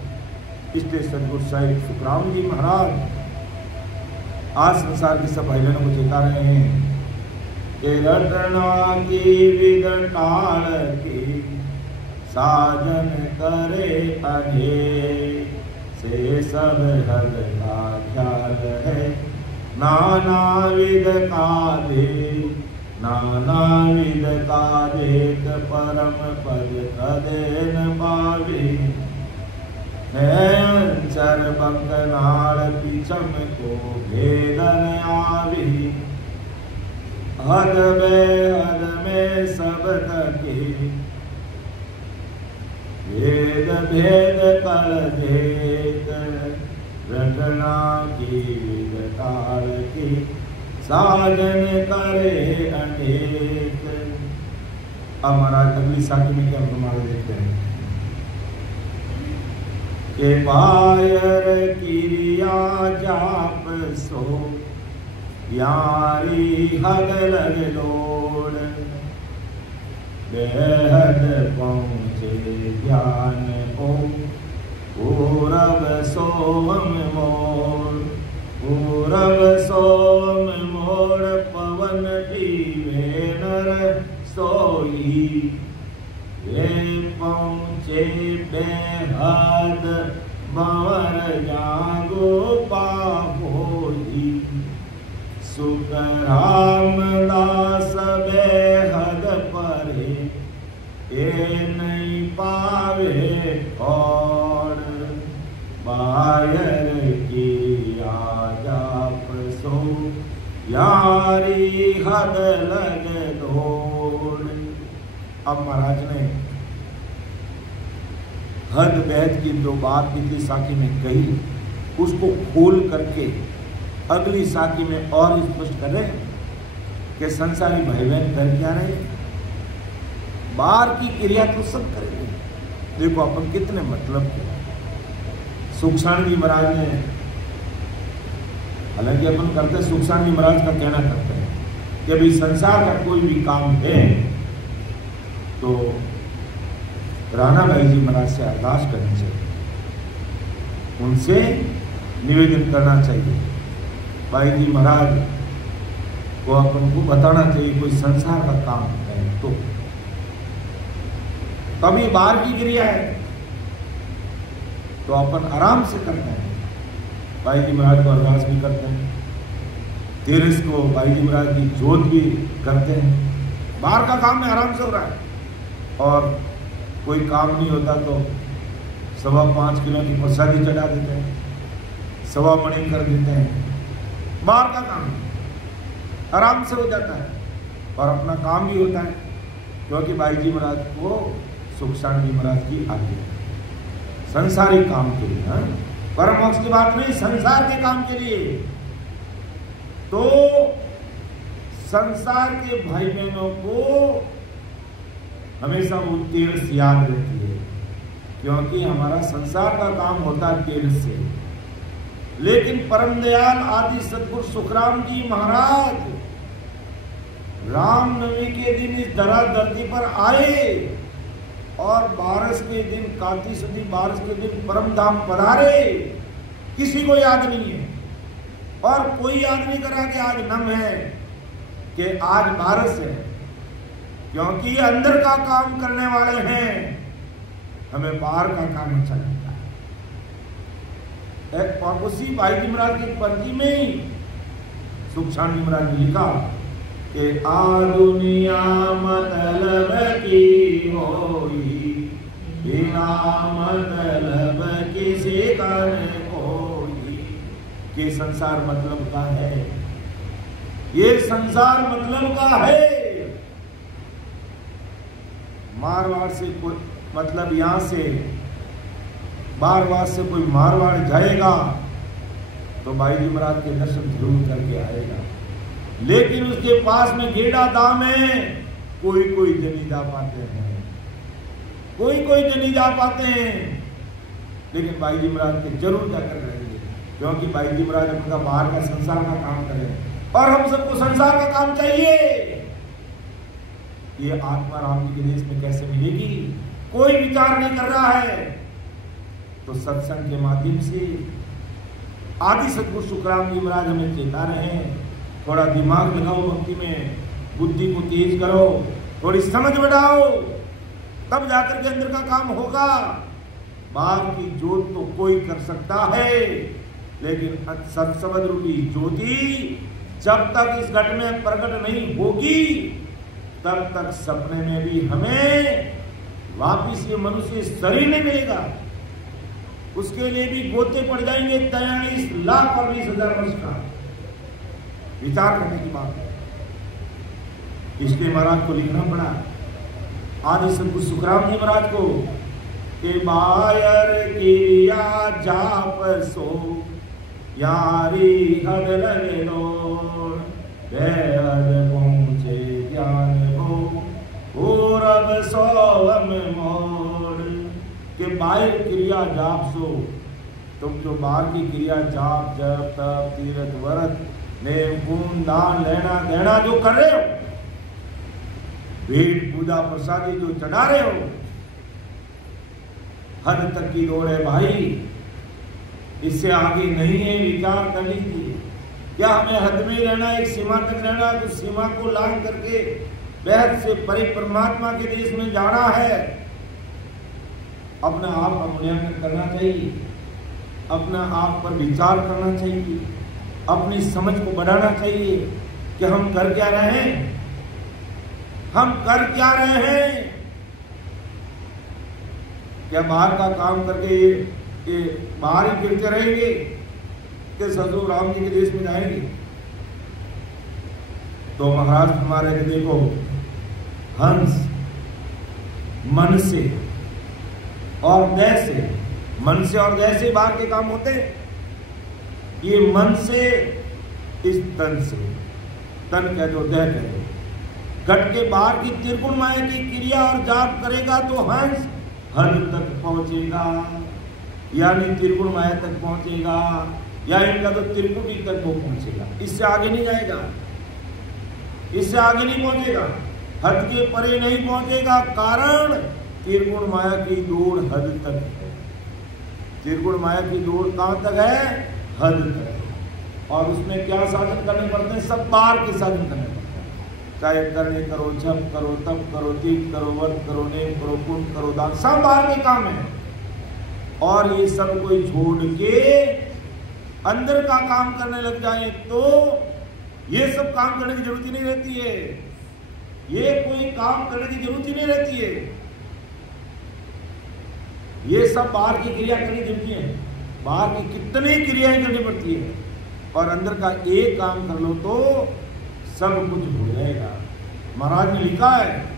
इसलिए सदगुरु साहिब सुखराम जी महाराज आज संसार के सब भाई बहनों को चेता रहे हैं कि रटना की विद टाल की साजन करे अनेक से सब हद का ख्याल है। नाना विद का दे, नाना विद का देख परम पद कदे न पावे। चर बंकनाल पिछम को भेदन आवी। हद में सब तके भेद भेद कर देख। रटना की विदतार की साजन करे अनेक। अब महाराज अगली साखी में क्या हमारे देखते हैं के पायर क्रिया जाप सो यारी हद लग लोड़। बेहद पहुँचे ज्ञान को पूरब सोम मोर। पूरब सोम मोर पवन दीवे नर सोई। वे पहुँचे बेहद बंवर जागो पाहोई। सुख रामदास बेहद परे ए नहीं पावे और। बायर की जाप सो यारी हद लग दौड़। अब महाराज ने हद बैद की जो बात पिछली साखी में कही उसको खोल करके अगली साखी में और स्पष्ट कर रहे हैं कि संसारी भाई बहन कर क्या रहे, बाहर की क्रिया तो सब करेंगे। देखो अपन कितने मतलब के सुखसाण जी महाराज ने, हालांकि अपन करते सुखसाण जी महाराज का कहना करते हैं कि अभी संसार का कोई भी काम है तो राणा भाई जी महाराज से अरदास करनी चाहिए, उनसे निवेदन करना चाहिए। भाई जी महाराज को अपन को बताना चाहिए कोई संसार का काम है तो तभी बाहर की क्रिया है तो अपन आराम से करते हैं। भाई जी महाराज को अरदास भी करते हैं, तेरस को भाई जी महाराज की जोत भी करते हैं। बाहर का काम में आराम से हो रहा है, और कोई काम नहीं होता तो 5.25 किलो की प्रसादी चढ़ा देते हैं, 1.25 मणि कर देते हैं। बाहर का काम आराम से हो जाता है और अपना काम भी होता है, क्योंकि भाई जी महाराज को सुखसाण जी महाराज की आज्ञा संसारी काम के लिए, परम मोक्ष की बात नहीं, संसार के काम के लिए। तो संसार के भाई बहनों को हमेशा वो तेरस याद रहती है, क्योंकि हमारा संसार का काम होता है तेरस से। लेकिन परम दयाल आदि सदगुरु सुखराम जी महाराज रामनवमी के दिन इस धरती पर आए और बारस के दिन, कार्तिक शुद्धि बारस के दिन परम धाम पधारे। किसी को याद नहीं है, और कोई याद नहीं करा कि आज नम है कि आज बारस है, क्योंकि ये अंदर का काम करने वाले हैं, हमें बाहर का काम अच्छा लगता है। एक उसी भाई जी महाराज की पंक्ति में ही सुखसाण जी महाराज ने लिखा कि आ दुनिया मतलब की होई, बिना मतलब किसी का नहीं होई। कि संसार मतलब का है, ये संसार मतलब का है। मारवाड़ से कोई मतलब यहाँ से बारवार से कोई मारवाड़ जाएगा तो भाई जी महाराज के दर्शन जरूर करके आएगा। लेकिन उसके पास में गेड़ा दाम है, कोई कोई जनी जा पाते हैं, कोई कोई जनी जा पाते हैं, लेकिन भाई जी महाराज के जरूर जाकर रहेंगे, क्योंकि भाई जी महाराज अपना बाहर का संसार का काम करें और हम सबको संसार का काम चाहिए। ये आत्मा राम जी के देश में कैसे मिलेगी, कोई विचार नहीं कर रहा है। तो सत्संग के माध्यम से आदि सदगुरु सुखराम जी महाराज हमें चेता रहे हैं, थोड़ा दिमाग लगाओ भक्ति में, बुद्धि को तेज करो, थोड़ी समझ बढ़ाओ, तब जाकर के अंदर का काम होगा। बाहर की ज्योत तो कोई कर सकता है, लेकिन सत्संग रूपी ज्योति जब तक इस घट में प्रकट नहीं होगी तब तक सपने में भी हमें वापिस ये मनुष्य शरीर नहीं मिलेगा। उसके लिए भी गोते पड़ जाएंगे 43,20,000 वर्ष का। विचार करने की बात है, इसलिए महाराज को लिखना पड़ा आदि सदगुरु सुखराम जी महाराज को के बायर किया जाप सो यारी हड लगे पहुंचे ज्ञान हो और अब सोवम मोड़ के बाहर क्रिया जाप सो। तुम जो बाहर की क्रिया जाप जप तप तीर्थ व्रत नेम पुण्य दान लेना देना जो कर रहे हो, भेंट पूजा प्रसादी जो चढ़ा रहे हो, हद तक की दौड़ है भाई, इससे आगे नहीं है। विचार कर लीजिए, क्या हमें हद में रहना, एक सीमा तक रहना, उस सीमा को लांघ करके बेहद से परे परमात्मा के देश में जाना है। अपना आप का मूल्यांकन करना चाहिए, अपना आप पर विचार करना चाहिए, अपनी समझ को बढ़ाना चाहिए कि हम कर क्या रहे हैं, हम कर क्या रहे हैं। क्या बाहर का काम करके ये बाहर ही फिरते रहेंगे कि सदगुरु राम जी के देश में जाएंगे? तो महाराज हमारे देखो, हंस मन से और दय से, मन से और दय से बाहर के काम होते। ये मन से, इस तन से, तन कह दो दय कह दो, घट के बाहर की त्रिगुण माया की क्रिया और जाप करेगा तो हंस हद तक पहुंचेगा, यानी त्रिगुण माया तक पहुंचेगा, या इनका तो त्रिकुटी तक वो पहुंचेगा, इससे आगे नहीं जाएगा, इससे आगे नहीं पहुंचेगा, हद के परे नहीं पहुंचेगा। कारण त्रिगुण माया की दौड़ हद तक है। त्रिगुण माया की दौड़ कहां तक है? हद तक। और उसमें क्या साधन करने पड़ते हैं? सब बाहर के साधन करने पड़ते हैं, चाहे करने करो, जप करो, तप करो, तीर्थ करो, व्रत करो, नेम करो, पुण्य करो, दान, सब बाहर के काम है। और ये सब कोई छोड़ के अंदर का काम करने लग जाए तो ये सब काम करने की जरूरत ही नहीं रहती है, ये कोई काम करने की जरूरत ही नहीं रहती है, ये सब बाहर की क्रिया करनी जरूरती है। बाहर की कितनी क्रियाएं करनी पड़ती है और अंदर का एक काम कर लो तो सब कुछ हो जाएगा। महाराज ने लिखा है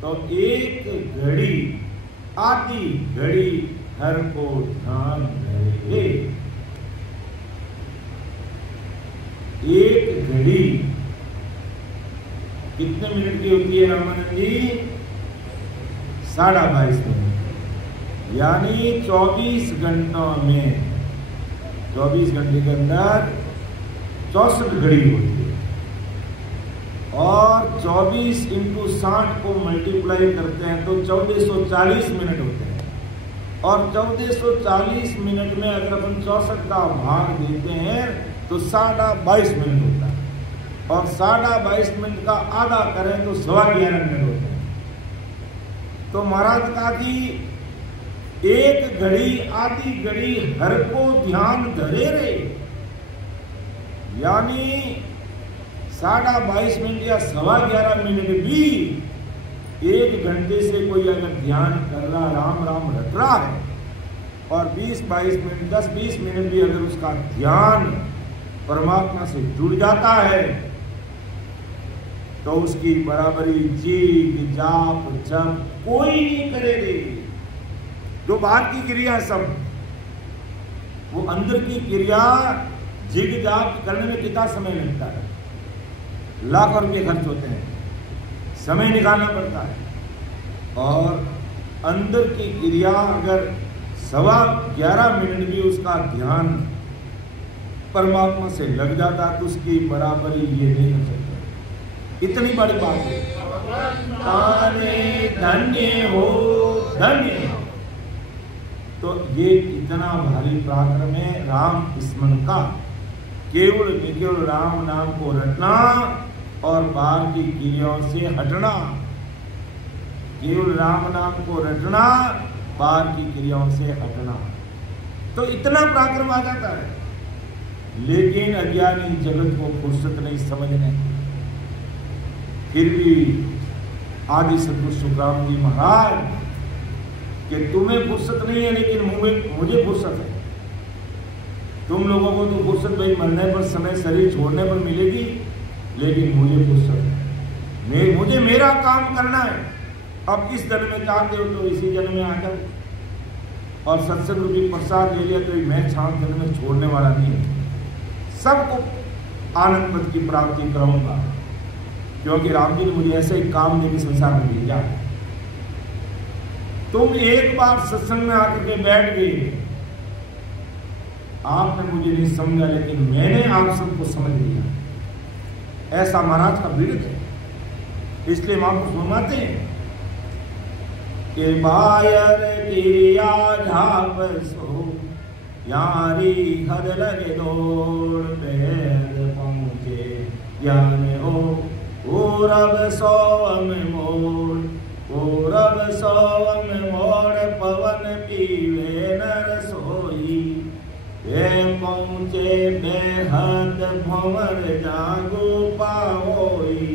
तो एक घड़ी आधी घड़ी हर को ध्यान धरे। एक घड़ी कितने मिनट की होती है रामानंद जी? 22.5 मिनट, यानी 24 घंटों में 24 घंटे के अंदर 64 घड़ी होती है। और 24 इंटू 60 को मल्टीप्लाई करते हैं तो 1440 मिनट होते हैं। और 1440 मिनट में अगर अपन 64 का भाग देते हैं तो 22.5 मिनट होता है। और 22.5 मिनट का आधा करें तो 11.25 मिनट होते हैं। तो महाराज कहा कि एक घड़ी आधी घड़ी हर को ध्यान धरे रे, यानी 22.5 मिनट या 11.25 मिनट भी एक घंटे से कोई अगर ध्यान कर रहा, राम राम रट रहा है, और 20-22 मिनट 10-20 मिनट भी अगर उसका ध्यान परमात्मा से जुड़ जाता है तो उसकी बराबरी जीग जाप जप कोई नहीं करेगी। जो बाहर की क्रिया है सब, वो अंदर की क्रिया जिग जाप करने में कितना समय लगता है? लाखों रुपये खर्च होते हैं, समय निकालना पड़ता है। और अंदर की क्रिया अगर 11.25 मिनट भी उसका ध्यान परमात्मा से लग जाता तो उसकी बराबरी ये नहीं हो सकता। इतनी बड़ी बात है। धन्य हो धन्य। तो ये इतना भारी पराक्रम है राम स्मरण का। केवल राम नाम को रटना और बाहर की क्रियाओं से हटना। केवल राम नाम को रटना, बाहर की क्रियाओं से हटना, तो इतना पराक्रम आ जाता है। लेकिन अज्ञानी जगत को फुर्सत नहीं समझने, फिर भी आदि सतगुरु सुखराम जी महाराज कि तुम्हें फुर्सत नहीं है लेकिन मुझे फुर्सत है। तुम लोगों को तो फुर्सत भाई मरने पर, समय शरीर छोड़ने पर मिलेगी, लेकिन मुझे फुर्सत है। मुझे मेरा काम करना है। अब इस जन्म में चाहते हो तो इसी जन्म में आ जाओ, और सत्संग रूपी प्रसाद ले लिया तो मैं छान जन्म में छोड़ने वाला नहीं है। सबको आनंद पद की प्राप्ति कराऊंगा, क्योंकि राम जी ने मुझे ऐसे ही काम देकर संसार में भेजा है। तुम एक बार सत्संग में आकर के बैठ गए, आपने मुझे नहीं समझा लेकिन मैंने आप सबको समझ लिया। ऐसा महाराज का बिरद है। इसलिए मां को फरमाते हैं कि बायर किया झाप सो यारी हद लगे दौड़ वेद पहुंचे ज्ञान हो पूरब सोम मोड़, पूरब सोम मोड़ पवन पीवे नर सोई, वे पहुंचे बेहद भंवर जागो पाओई,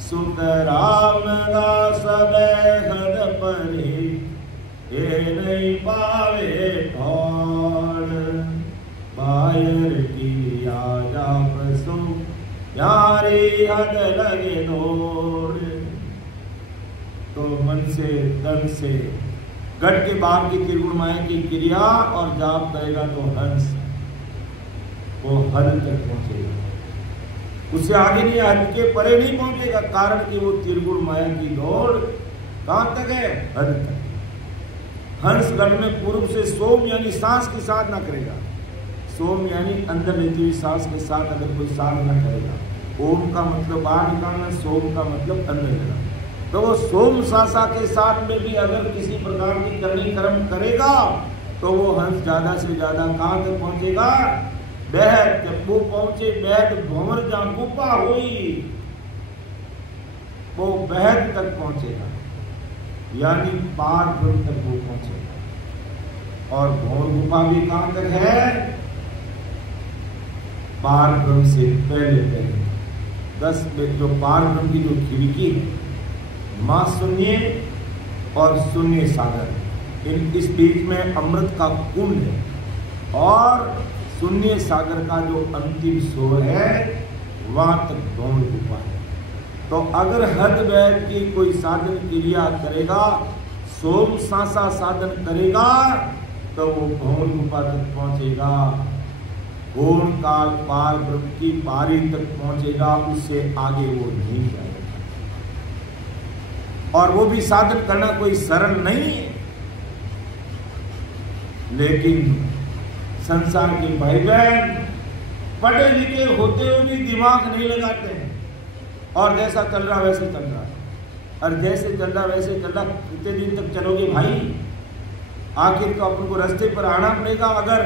सुख राम दास बेह ये नहीं पावे ठोड़, बायर की आजा पसू यारी हद लगे दौड़। तो मन से तन से गढ़ के बाप की त्रिगुण माया की क्रिया और जाप करेगा तो हंस वो हद तक पहुंचेगा, उससे आगे नहीं, हद के परे नहीं पहुंचेगा। कारण कि वो त्रिगुण माया की दौड़ कहां तक है? हद तक। हंस गढ़ में पूर्व से सोम यानी सांस की साधना करेगा। सोम यानी अंदर लेती हुई सांस के साथ अगर कोई साधना करेगा, ओम का मतलब बाहर निकालना, सोम का मतलब अंदर लेना, तो वो सोम सासा के साथ में भी अगर किसी प्रकार की करनी कर्म करेगा तो वो हंस ज्यादा से ज्यादा कहां तक पहुंचेगा? बैद। जब वो पहुंचे बैद भंवर जहां गुफा हुई, वो बैद तक पहुंचेगा, यानी पार ब्रह्म तक वो पहुंचेगा। और भंवर गुफा भी कहां तक है? पार ब्रह्म से पहले पहले 10 में जो पार ब्रह्म की जो खिड़की है, मां शून्य और शून्य सागर, इस बीच में अमृत का कुंड है और शून्य सागर का जो अंतिम सोर है वहां तक भंवर गुफा है। तो अगर हद वैद की कोई साधन क्रिया करेगा, सोम सांसा साधन करेगा, तो वो भंवर गुफा तक पहुंचेगा, पूर्ण काल पार ब्रह्म की पारी तक पहुंचेगा, उससे आगे वो नहीं जाएगा। और वो भी साधन करना कोई सरल नहीं है, लेकिन संसार के भाई बहन पढ़े लिखे होते हुए भी दिमाग नहीं लगाते हैं, और जैसा चल रहा वैसे चल रहा है, और जैसे चल रहा वैसे चल रहा। कितने दिन तक चलोगे भाई? आखिर तो अपन को रास्ते पर आना पड़ेगा अगर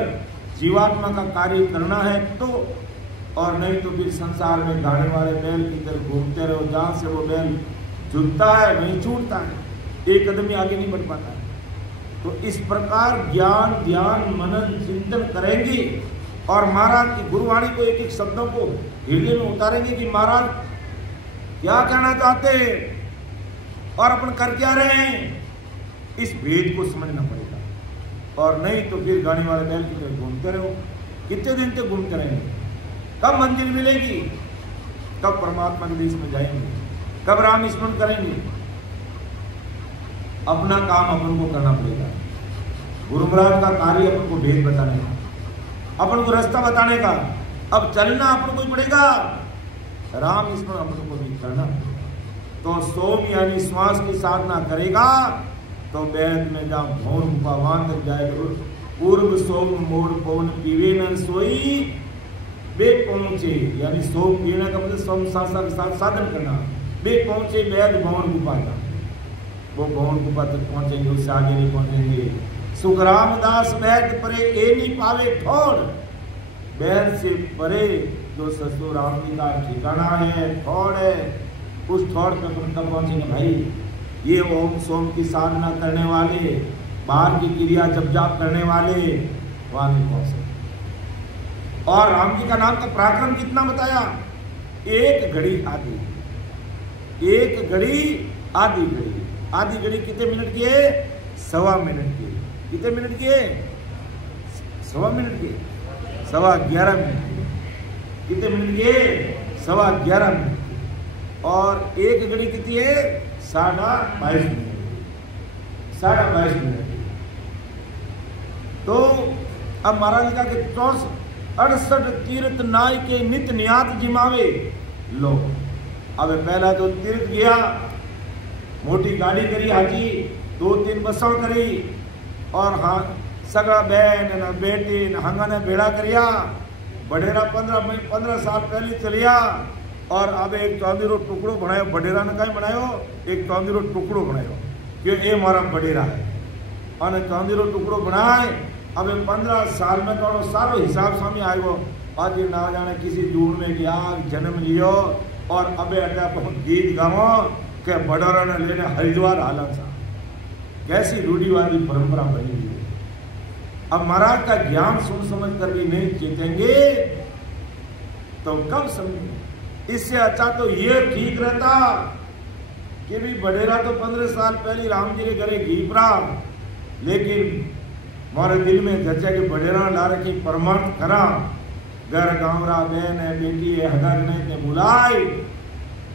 जीवात्मा का कार्य करना है तो, और नहीं तो फिर संसार में गाने वाले बैल की तरह घूमते रहो, जहां से वो बैल झुकता है वहीं छूटता है, एक कदम ही आगे नहीं बढ़ पाता है। तो इस प्रकार ज्ञान ध्यान मनन चिंतन करेंगे और महाराज की गुरुवाणी को एक एक शब्दों को हृदय में उतारेंगे कि महाराज क्या कहना चाहते हैं और अपन कर क्या रहे हैं, इस भेद को समझना पड़ेगा। और नहीं तो फिर गाड़ी वाले बैल की तरह घूमते रहो। कितने दिन तक घूमते रहेंगे? कब मंजिल मिलेगी? कब परमात्मा के देश में जाएंगे? कब राम स्मरण करेंगे? अपना काम अपन को करना पड़ेगा। गुरु महाराज का कार्य अपन को भेद बताने का, अपन को रास्ता बताने का। अब चलना अपन को ही पड़ेगा, राम स्मरण अपन को भी करना। तो सोम यानी श्वास की साधना करेगा तो वेद में जहाँ भौर वहां तक जाएगा। पूर्व सोम मोर पवन पीवे न सोई वे पहुंचे, यानी सोम पीने का मतलब सोम सासा के साथ साधन करना। वे पहुंचे वेद भवन गुफा का, वो भवन गुफा तक पहुंचेंगे, उससे आगे नहीं पहुंचेंगे। सुखराम दास वैद परे ए नहीं पावे ठोर, वैद से परे जो ससुर राम जी का ठिकाना है ठोर है, उस ठोर पे अपन कब पहुंचेंगे भाई? ये ओम सोम की साधना करने वाले, बाहर की क्रिया जप जाप करने वाले वहां नहीं पहुंचे। और राम जी का नाम का पराक्रम कितना बताया? एक घड़ी आधी, एक घड़ी आधी घड़ी। आधी घड़ी कितने मिनट की है? 1.25 मिनट की। कितने मिनट की है? 1.25 मिनट की, 11.25 मिनट की। कितने मिनट की है? 11.25 मिनट। और एक घड़ी कितनी है? 22.5 मिनट। 22.5 मिनट। तो अब महाराज का 68 तीर्थ नाय के नित नियात जिमावे लो। अब पहला तो तीर्थ गया, मोटी गाड़ी करी हाजी, 2-3 बसों करी, और हाँ सगड़ा बहन न बेटी न हंगा ने बेड़ा करिया। बडेरा 15 साल पहले चलिया, और अब एक चौंधीरो टुकड़ो बनायो। बडेरा ने कहीं बनायो? एक चौंधीरो टुकड़ो बनायो कि ये हमारा बडेरा है, और चौंधीरो टुकड़ो बनाए। अब 15 साल में तो सारो हिसाब स्वामी आयो, आज ना जाने किसी दूर में गया जन्म लियो, और अब अड्डा गीत गावो के बडोरा ने लेने हरिद्वार हालत सा। कैसी रूढ़िवादी परंपरा बनी हुई है। अब महाराज का ज्ञान सुन समझ कर भी नहीं चेतेंगे तो कब समझेंगे? इससे अच्छा तो ये ठीक रहता कि भी बडेरा तो 15 साल पहले राम जी के घरे घीपरा, लेकिन मारे दिल में जचा के बडेरा ला रखी परमार्थ करा घर गांवरा बहन है बेटी है हदर ने ते बुलाई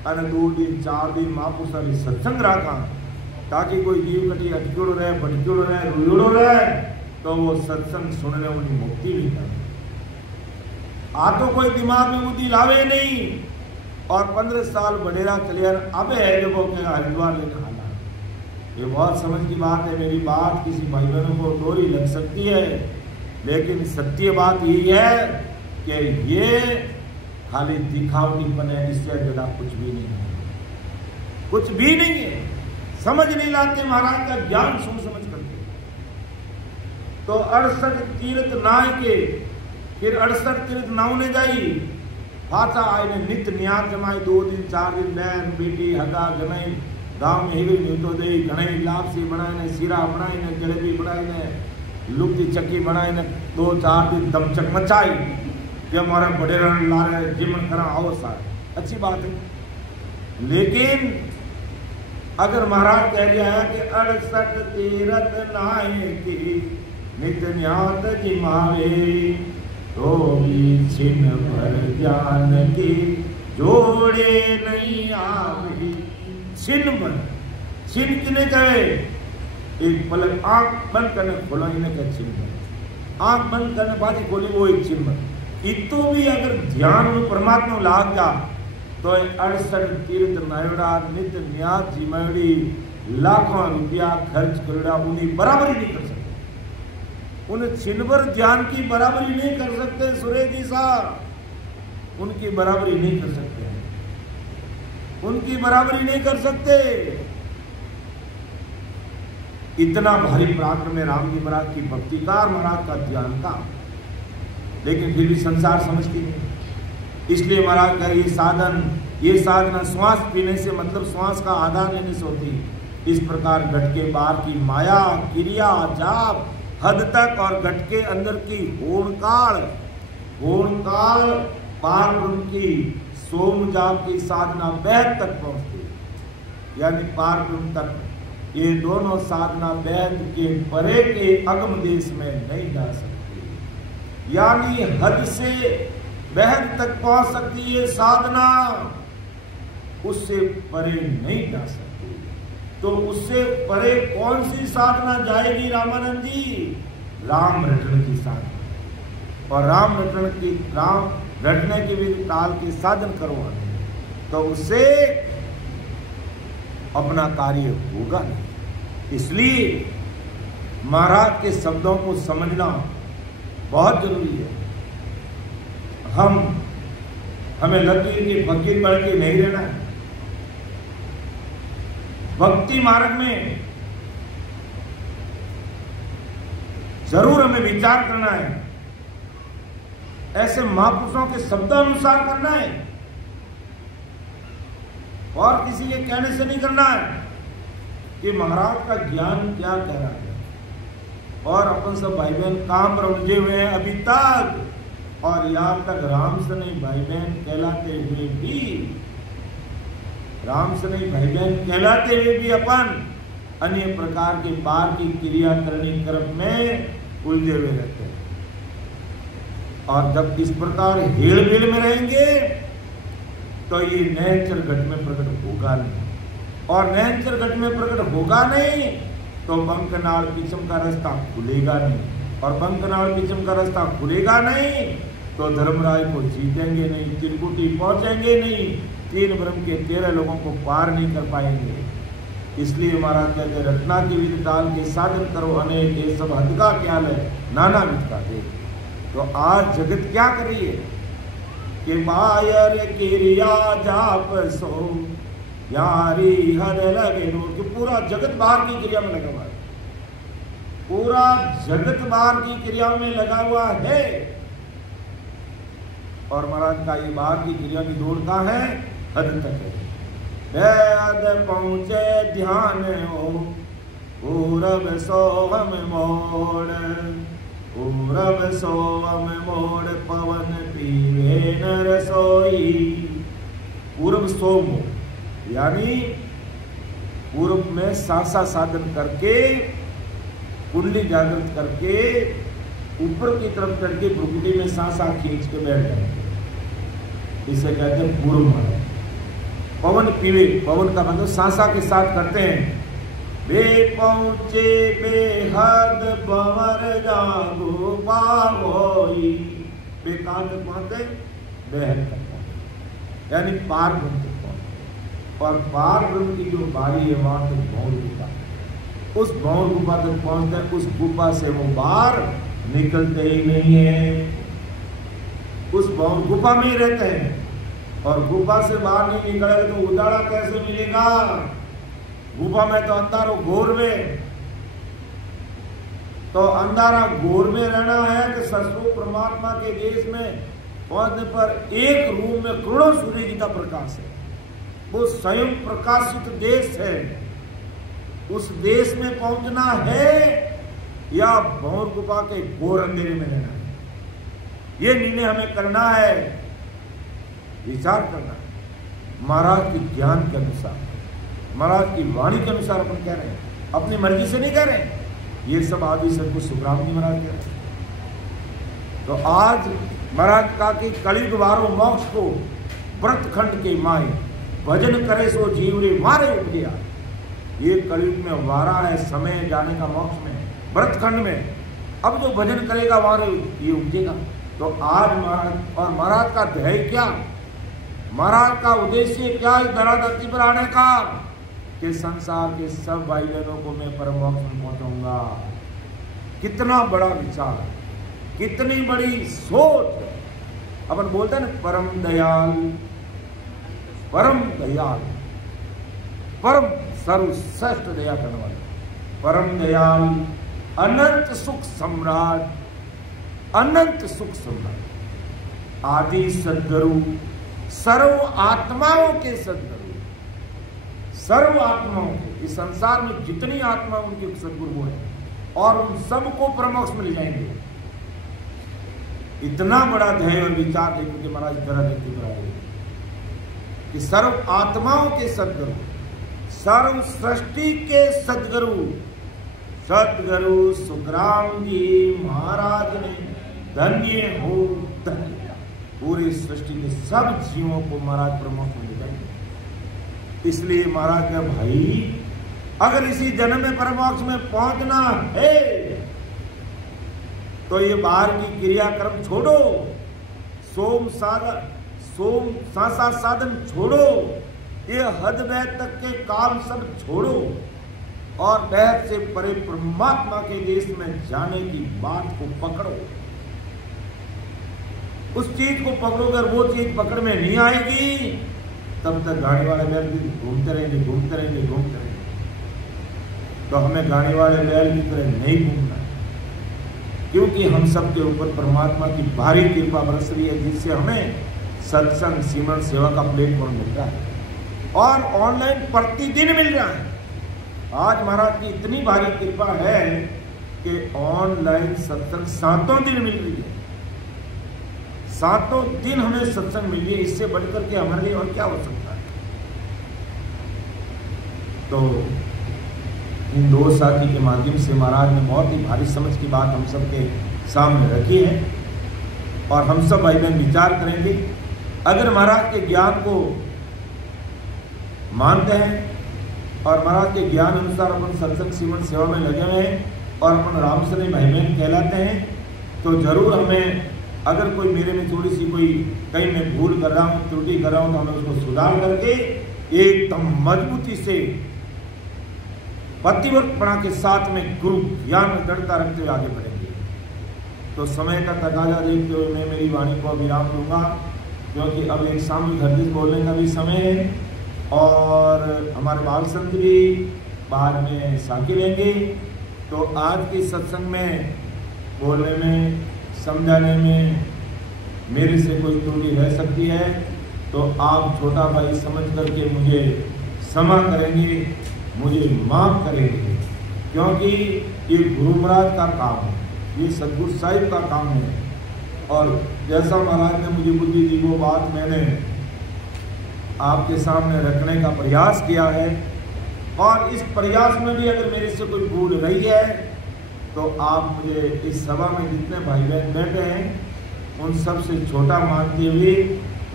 अने 2 दिन 4 दिन महापुरुषारी सत्संग राखा ताकि कोई जीव कटी अटक्योड़ो रहे भटक्योड़ो रहे रोयोड़ो रहे तो वो सत्संग सुनने उन्हें मुक्ति नहीं करे। आ तो कोई दिमाग में बुद्धि लावे नहीं और 15 साल बडेरा कल्याण अब है जो के हरिद्वार लेकर आना। ये बहुत समझ की बात है। मेरी बात किसी भाई बहनों को डोरी लग सकती है, लेकिन सत्य बात यही है कि ये खाली दिखावटीपन है, इससे ज्यादा कुछ भी नहीं है, कुछ भी नहीं है। समझ नहीं लाते महाराज का ज्ञान सुन समझ करके। तो 68 तीर्थ नाय के फिर 68 तीर्थ नाव ने जाई पाचा आए ने नित न्याज जमाई 2 दिन 4 दिन बहन बेटी हगा गनाई गांव में हिरी नीतो दे घणई लापसी बनाए ने सीरा बनाए ने जलेबी बनाए ने लुक्ती चक्की बनाए ने 2-4 दिन दमचक मचाई कि हमारे बड़े रण ला रहे जिमन करा आओ सारे अच्छी बात है। लेकिन अगर महाराज कह दिया है कि 68 तीर्थ नाय की नित न्यात जिमावे तो भी छिन भर जान की जोड़े नहीं आवे। छिन भर छिन किने कहे एक पलक आंख बंद करने खोला इन्हें कहे छिन भर आंख बंद करने बाद खोली वो एक छिन भर। इतो भी अगर ध्यान में परमात्मा लाग जा तो 68 तीर्थ नायड़ा नित न्यास जिमड़ी लाखों रुपया खर्च करेड़ा उन्हें बराबरी नहीं कर सकते, उन्हें छिनभर ध्यान की बराबरी नहीं कर सकते। सुरेश जी साहब उनकी बराबरी नहीं कर सकते, उनकी बराबरी नहीं कर सकते। इतना भारी पराक्रम है राम जी महाराज की भक्ति का और महाराज का ध्यान का, लेकिन फिर भी संसार समझती नहीं। इसलिए महाराज का ये साधना श्वास पीने से मतलब श्वास का आधार लेने से होती है। इस प्रकार घट के बाहर की माया क्रिया जाप हद तक और घट के अंदर की होणकाल पार ब्रह्म की सोम जाप की साधना बेहद तक पहुंचती है, यानी पार ब्रह्म तक। ये दोनों साधना बेहद के परे के अगम देश में नहीं जा सकती, यानी हद से बेहद तक पहुंच सकती है साधना, उससे परे नहीं जा सकती। तो उससे परे कौन सी साधना जाएगी रामानंद जी? राम रटन की साधना। और राम रटने के भी ताल के साधन करो तो उससे अपना कार्य होगा नहीं। इसलिए महाराज के शब्दों को समझना बहुत जरूरी है। हमें लकीर की फकीर बन के नहीं रहना है। भक्ति मार्ग में जरूर हमें विचार करना है, ऐसे महापुरुषों के शब्दानुसार करना है और किसी के कहने से नहीं करना है कि महाराज का ज्ञान क्या कह रहा है। और अपन सब भाई बहन काम पर उलझे हुए हैं अभी तक, और यहाँ तक राम से नहीं भाई बहन कहलाते हुए भी अपन अन्य प्रकार के बाहर की क्रिया करनी कर्म में उलझे हुए रहते हैं। और जब इस प्रकार हेल मेल में रहेंगे तो ये नैनचर घट में प्रकट होगा नहीं, और नैनचर घट में प्रकट होगा नहीं तो बंकनाल पिछम का रास्ता खुलेगा नहीं, और बंकनाल पिछम का रास्ता खुलेगा नहीं तो धर्मराय को जीतेंगे नहीं, चिरकुटी पहुंचेंगे नहीं, 3 ब्रह्म के 13 लोगों को पार नहीं कर पाएंगे। इसलिए महाराज कहते रत्ना की विधि डाल के साधन करो अनेक, ये सब हद का ख्याल है नाना विध का दे। तो आज जगत क्या कर रही है कि मायर क्रिया जाप सो यारी हर लगे रो, कि पूरा जगत बाहर की क्रिया में लगा हुआ है, पूरा जगत बाहर की क्रिया में लगा हुआ है। और महाराज का ये बाहर की क्रिया की दौड़ का है हद तक है। वेद पहुंचे ध्यान हो पूरब सोहम मोड़, पूरब सोहम मोड़ पवन पीवे न रसोई। पूरब सोम यानी पूर्व में सासा साधन करके कुंडली जागृत करके ऊपर की तरफ चढ़ के भ्रुकुटी में सांसा खींच के बैठ जाएंगे। इसे कहते हैं पूर्व मार्ग। पवन पीवे, पवन का मतलब सांसा के साथ करते हैं। बे पहुंचे बेहद बवर जागो पावोई, बेकांत पहुंचे बेहद तक पहुंचे, यानी पार ब्रह्म तक पहुंचे। और पार ब्रह्म की जो बारी है वहां तक भौर गुफा, उस भौर गुफा तक पहुंचते, उस गुफा से वो बाहर निकलते ही नहीं है, उस भौर गुफा में ही रहते हैं। और गुफा से बाहर नहीं निकलेगा तो उजाला कैसे मिलेगा? गुफा में तो अंधारो घोर में, तो अंधारा घोर में रहना है कि ससुर परमात्मा के देश में पहुंचने पर एक रूम में करोड़ों सूर्य जी का प्रकाश है, वो स्वयं प्रकाशित देश है। उस देश में पहुंचना है या भौर गुफा के घोर अंधेरे में रहना है, ये निर्णय हमें करना है, विचार करना है। महाराज के ज्ञान के अनुसार, महाराज की वाणी के अनुसार अपन कह रहे हैं, अपनी मर्जी से नहीं कह रहे हैं। ये सब आदि सदगुरु सुखराम जी महाराज कह रहे हैं। तो आज महाराज का कि कलयुग वारो मोक्ष को व्रत खंड के माए, भजन करे सो जीव रे मारे उपजया। ये कलयुग में वारा है, समय जाने का मोक्ष में, व्रत खंड में। अब जो भजन करेगा वहां ये उपजेगा। तो आज महाराज, और महाराज का ध्येय क्या, महाराज का उद्देश्य क्या है धराधरती पर आने का, कि संसार के सब भाई बहनों को मैं परम मोक्ष में पहुंचाऊंगा। कितना बड़ा विचार, कितनी बड़ी सोच। अपन बोलते हैं ना परम दयाल, परम दयाल, परम सर्वश्रेष्ठ दया करने वाले, परम दयाल, अनंत सुख सम्राट, अनंत सुख सम्राट, आदि सद्गुरु, सर्व आत्माओं के सद्गुरु, सर्व आत्माओं के, इस संसार में जितनी आत्मा उनके सद्गुरु वो है, और उन सबको परमोक्ष में ले जाएंगे। इतना बड़ा ध्येय और विचार लेकर के महाराज धराधरती पर आए कि सर्व आत्माओं के सद्गुरु, सर्व सृष्टि के सद्गुरु, सद्गुरु सुखराम जी महाराज ने धन्य हो धन्य, पूरी सृष्टि के सब जीवों को महाराज प्रमोक्ष में ले जाएंगे। इसलिए महाराज का भाई, अगर इसी जन्म में परमोक्ष में पहुंचना है तो ये बाहर की क्रियाक्रम छोड़ो, सोम सांसा साधन छोड़ो, ये हद वैद तक के काम सब छोड़ो, और वैद से परे परमात्मा के देश में जाने की बात को पकड़ो। उस चीज को पकड़ो, अगर वो चीज पकड़ में नहीं आएगी तब तक गाड़ी वाले बैल भी घूमते रहेंगे, घूमते रहेंगे, घूमते रहेंगे। तो हमें गाड़ी वाले बैल की तरह नहीं घूमना है, क्योंकि हम सब के ऊपर परमात्मा की भारी कृपा बरस रही है, जिससे हमें सत्संग सिमरन सेवा का प्लेटफॉर्म मिल रहा है, और ऑनलाइन प्रतिदिन मिल रहा है। आज महाराज की इतनी भारी कृपा है कि ऑनलाइन सत्संग सातों दिन मिल रही है, सातों दिन हमें सत्संग मिल रही है। इससे बढ़कर के हमारे लिए और क्या हो सकता है। तो इन दो साथी के माध्यम से महाराज ने बहुत ही भारी समझ की बात हम सब के सामने रखी है, और हम सब भाई बहन विचार करेंगे। अगर महाराज के ज्ञान को मानते हैं और महाराज के ज्ञान अनुसार अपन सत्संग सिमरन सेवा में लगे हुए हैं और अपन रामसने भाई बहन कहलाते हैं, तो जरूर हमें, अगर कोई मेरे में थोड़ी सी कोई कहीं मैं भूल कर रहा हूँ, त्रुटि कर रहा हूँ, तो हमें उसको सुधार करके एकदम मजबूती से पतिव्रतपणा के साथ में गुरु ज्ञान में दृढ़ता रखते हुए आगे बढ़ेंगे। तो समय का तकाजा देखते हुए मैं मेरी वाणी को विराम दूंगा, क्योंकि अब एक सामूहिक हरदिश बोलने का भी समय है, और हमारे बाल संत भी बाहर में साथी लेंगे। तो आज के सत्संग में बोलने में, समझाने में मेरे से कोई त्रुटि रह सकती है, तो आप छोटा भाई समझ करके मुझे क्षमा करेंगे, मुझे माफ करेंगे, क्योंकि ये गुरु महाराज का काम है, ये सदगुरु साहिब का काम है। और जैसा महाराज ने मुझे बुद्धि दी वो बात मैंने आपके सामने रखने का प्रयास किया है, और इस प्रयास में भी अगर मेरे से कोई भूल रही है तो आप मुझे इस सभा में जितने भाई बहन बैठे हैं उन सब से छोटा मानते हुए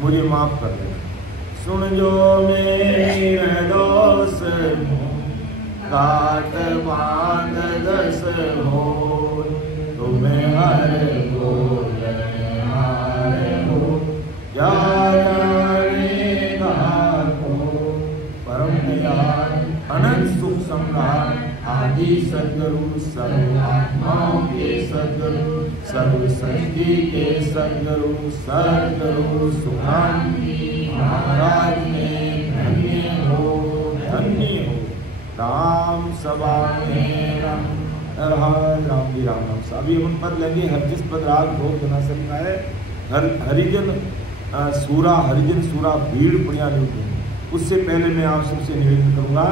मुझे माफ कर देना। सुन जो मेरे दोस्त काट बांध दस हो, तुम्हें हर बोल हार हो, परम दयाल अनंत सुख सम्राट आदि सद्गुरु सर्व आत्माओं के सद्गुरु सर्व सृष्टि के सद्गुरु सद्गुरु सुखांति महाराज में धन्य हो राम सभा में राम राम जी राम राम। अभी हम पद लेंगे हर जिस पद राग भोग बना सकता है हरिजन सूरा भीड़ पुण्या लोग। उससे पहले मैं आप सबसे निवेदन करूंगा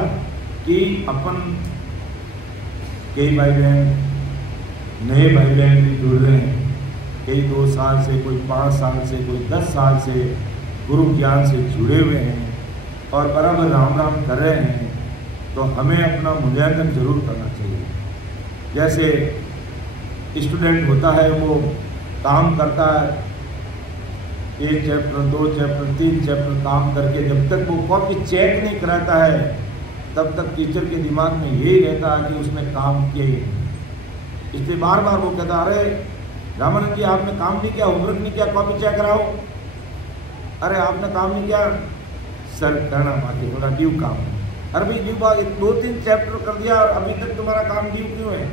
कि अपन कई भाई बहन नए भाई बहन भी जुड़ रहे हैं, कई 2 साल से, कोई 5 साल से, कोई 10 साल से गुरु ज्ञान से जुड़े हुए हैं और बराबर राम राम कर रहे हैं। तो हमें अपना मूल्यांकन जरूर करना चाहिए। जैसे स्टूडेंट होता है वो काम करता है 1 चैप्टर 2 चैप्टर 3 चैप्टर काम करके जब तक वो कॉपी चेक नहीं कराता है तब तक टीचर के दिमाग में यही रहता है कि उसने काम किया ही नहीं। इसलिए बार बार वो कहता अरे रामानंद जी आपने काम नहीं किया, होमवर्क नहीं किया, कॉपी चेक कराओ। अरे आपने काम नहीं किया सर, करना बाकी थोड़ा ड्यू काम है। अरे भाई ड्यू 2-3 चैप्टर कर दिया और अभी तक तुम्हारा काम ड्यू क्यों है?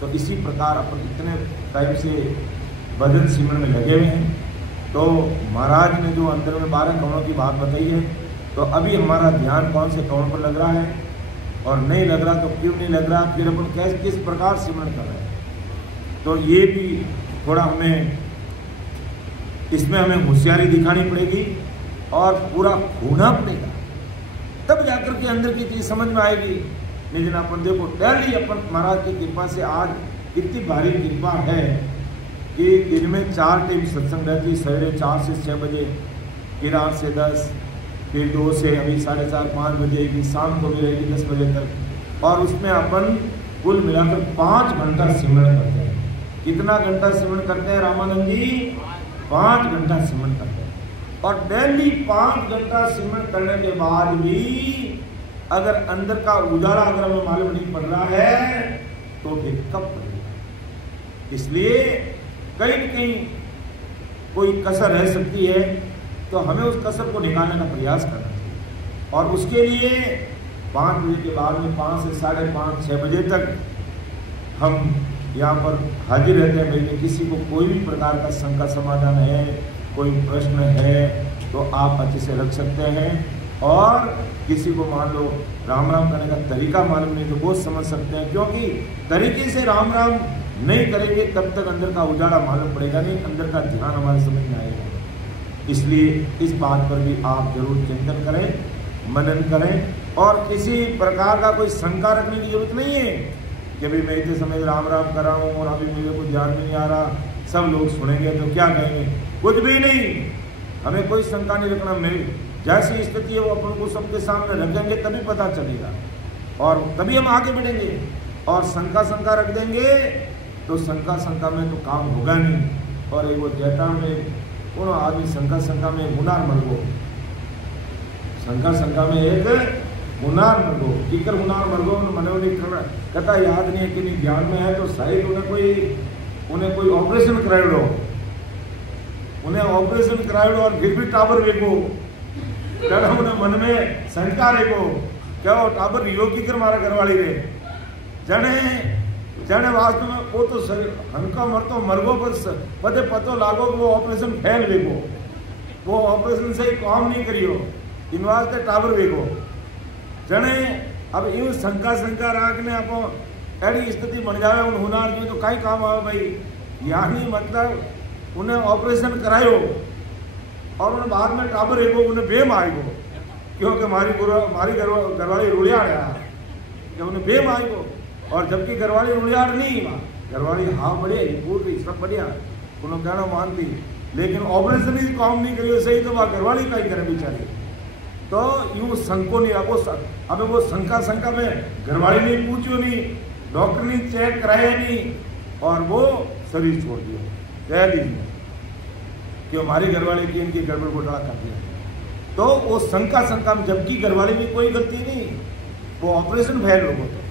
तो इसी प्रकार अपन इतने टाइम से भजन सिमरन में लगे हुए हैं। तो महाराज ने जो अंदर में 12 कवनों की बात बताई है, तो अभी हमारा ध्यान कौन से कवन पर लग रहा है और नहीं लग रहा तो क्यों नहीं लग रहा, फिर अपन कैसे किस प्रकार सिमरन कर रहे हैं। तो ये भी थोड़ा इसमें हमें होशियारी दिखानी पड़ेगी और पूरा खोना पड़ेगा, तब जाकर के अंदर की चीज समझ में आएगी। लेकिन अपन देखो डेली अपन महाराज की कृपा से आज कितनी भारी कृपा है कि दिन में 4 टाइम सत्संग रहती, सवेरे 4 से 6 बजे, फिर 8 से 10, फिर 2 से अभी 4:30-5 बजे की, शाम को भी रहेगी 10 बजे तक। और उसमें अपन कुल मिलाकर 5 घंटा सिमरन करते हैं। कितना घंटा सिमरन करते हैं रामानंद जी? 5 घंटा सिमरन करते हैं। और डेली 5 घंटा सिमरन करने के बाद भी अगर अंदर का उजाला अगर हमें मालूम नहीं पड़ रहा है तो फिर कब पड़ेगा? इसलिए कहीं न कहीं कोई कसर रह सकती है, तो हमें उस कसर को निकालने का प्रयास करना चाहिए। और उसके लिए 5 बजे के बाद में 5 से 5:30-6 बजे तक हम यहाँ पर हाजिर रहते हैं। भाई किसी को कोई भी प्रकार का शंका समाधान है, कोई प्रश्न है तो आप अच्छे से रख सकते हैं। और किसी को मान लो राम राम करने का तरीका मालूम नहीं तो वो समझ सकते हैं, क्योंकि तरीके से राम राम नहीं करेंगे तब तक अंदर का उजाला मालूम पड़ेगा नहीं, अंदर का ध्यान हमारे समझ में आएगा। इसलिए इस बात पर भी आप जरूर चिंतन करें, मनन करें और किसी प्रकार का कोई शंका रखने की जरूरत नहीं है कि भाई मैं इतने समय राम राम कर रहा हूँ और अभी मेरे को ध्यान में नहीं आ रहा, सब लोग सुनेंगे तो क्या कहेंगे। कुछ भी नहीं, हमें कोई शंका नहीं रखना। मेरी जैसी स्थिति है वो अपन को सबके सामने रखेंगे तभी पता चलेगा और तभी हम आगे बढ़ेंगे। और शंका रख देंगे तो शंका में तो काम होगा नहीं। और एक वो जैटा में कौन आदमी शंका में मुनार मरगो, शंका में एक मुनार मरगो, कीकर मुनार मरगो मनोनी कहता याद नहीं है कि नहीं ध्यान में है तो शायद उन्हें कोई ऑपरेशन करायो, उन्हें ऑपरेशन करायो और फिर भी टावर देखो क्या उन्हें मन में शंका रेखो क्या वो टाबर योगी कर मारा घरवाली रे जने वास्तव में वो तो हंका मरतो मरगो बस पते पतो लागो वो ऑपरेशन फेल देखो, वो ऑपरेशन से काम नहीं करियो, इन वास्ते टाबर देखो जने। अब यूं शंका राखने आप एडी स्थिति बन जाए उन हुनार जी तो कहीं काम आवे भाई। यानी मतलब उन्हें ऑपरेशन करायो और उन्हें बाद में टाबर एगो उन्हें बेम आएगो, क्योंकि हमारी घरवाली रुड़ियाड़ है कि उन्हें बेम आएगो। और जबकि घरवाली रुड़ियाड़ नहीं, घरवाली हाँ बढ़िया पूरी सब बढ़िया उन्होंने कहना मानती, लेकिन ऑपरेशन ही काम नहीं करियो सही तो वह घरवाली का ही करे बेचारी। तो यूँ संको नहीं अब वो शंका में घरवाली नहीं पूछियो नहीं डॉक्टर ने चेक कराया नहीं और वो शरीर छोड़ दिया पहली में कि हमारे घरवाले की इनकी गड़बड़ घोटाला कर दिया। तो वो शंका में, जबकि घरवाले में कोई गलती नहीं, वो ऑपरेशन फेल हो गया।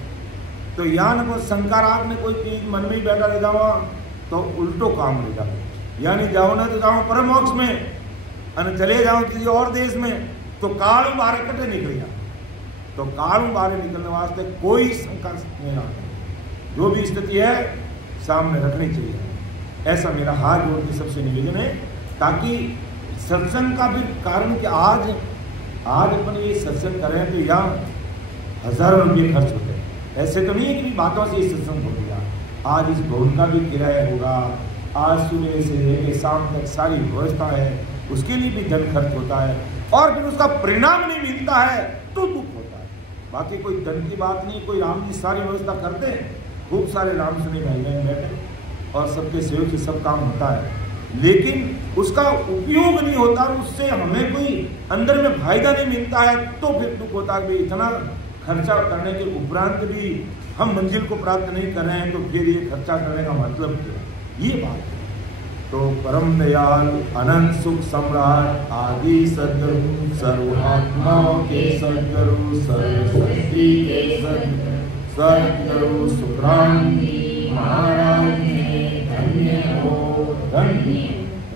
तो यहाँ न शंका राग ने कोई चीज मन में ही बैठा रह जाओ तो उल्टो काम ले जाओ, यानी जाओ ना तो जाओ परम मोक्ष में और चले जाओ किसी और देश में तो काल बारे कटे निकल जाओ। तो काल बारे निकलने वास्ते कोई शंका नहीं आती, जो भी स्थिति है सामने रखनी चाहिए। ऐसा मेरा हाथ जोड़ के सबसे निवेदन है, ताकि सत्संग का भी कारण कि आज अपन ये सत्संग करें तो यहाँ हजारों रुपये खर्च होते हैं। ऐसे तो नहीं है कि बातों से ये सत्संग हो गया। आज इस भवन का भी किराया होगा, आज सुबह से लेकर शाम तक सारी व्यवस्था है, उसके लिए भी धन खर्च होता है और फिर उसका परिणाम नहीं मिलता है तो दुख होता है। बाकी कोई धन की बात नहीं, कोई राम जी सारी व्यवस्था करते हैं, खूब सारे राम सुनी भाई बहन बैठे और सबके सहयोग से सब काम होता है, लेकिन उसका उपयोग नहीं होता और उससे हमें कोई अंदर में फायदा नहीं मिलता है तो फिर दुख होता है। इतना खर्चा करने के उपरांत भी हम मंजिल को प्राप्त नहीं कर रहे हैं तो फिर ये खर्चा करने का मतलब क्या, ये बात है। तो परम दयाल अनंत सुख सम्राट आदि सद्गुरु सर्वात्माओं के सद्गुरु सर्वसृष्टि के सद्गुरु सुखराम महाराज धन्य हो धन्य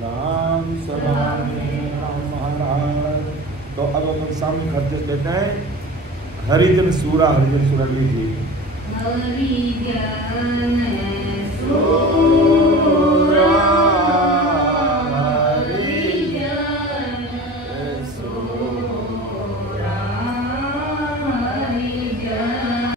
राम सभा में राम महाराज। तो अब हम सामने खर्च देते हैं हरिजन सूरा लीजिए। हरिजन सूरा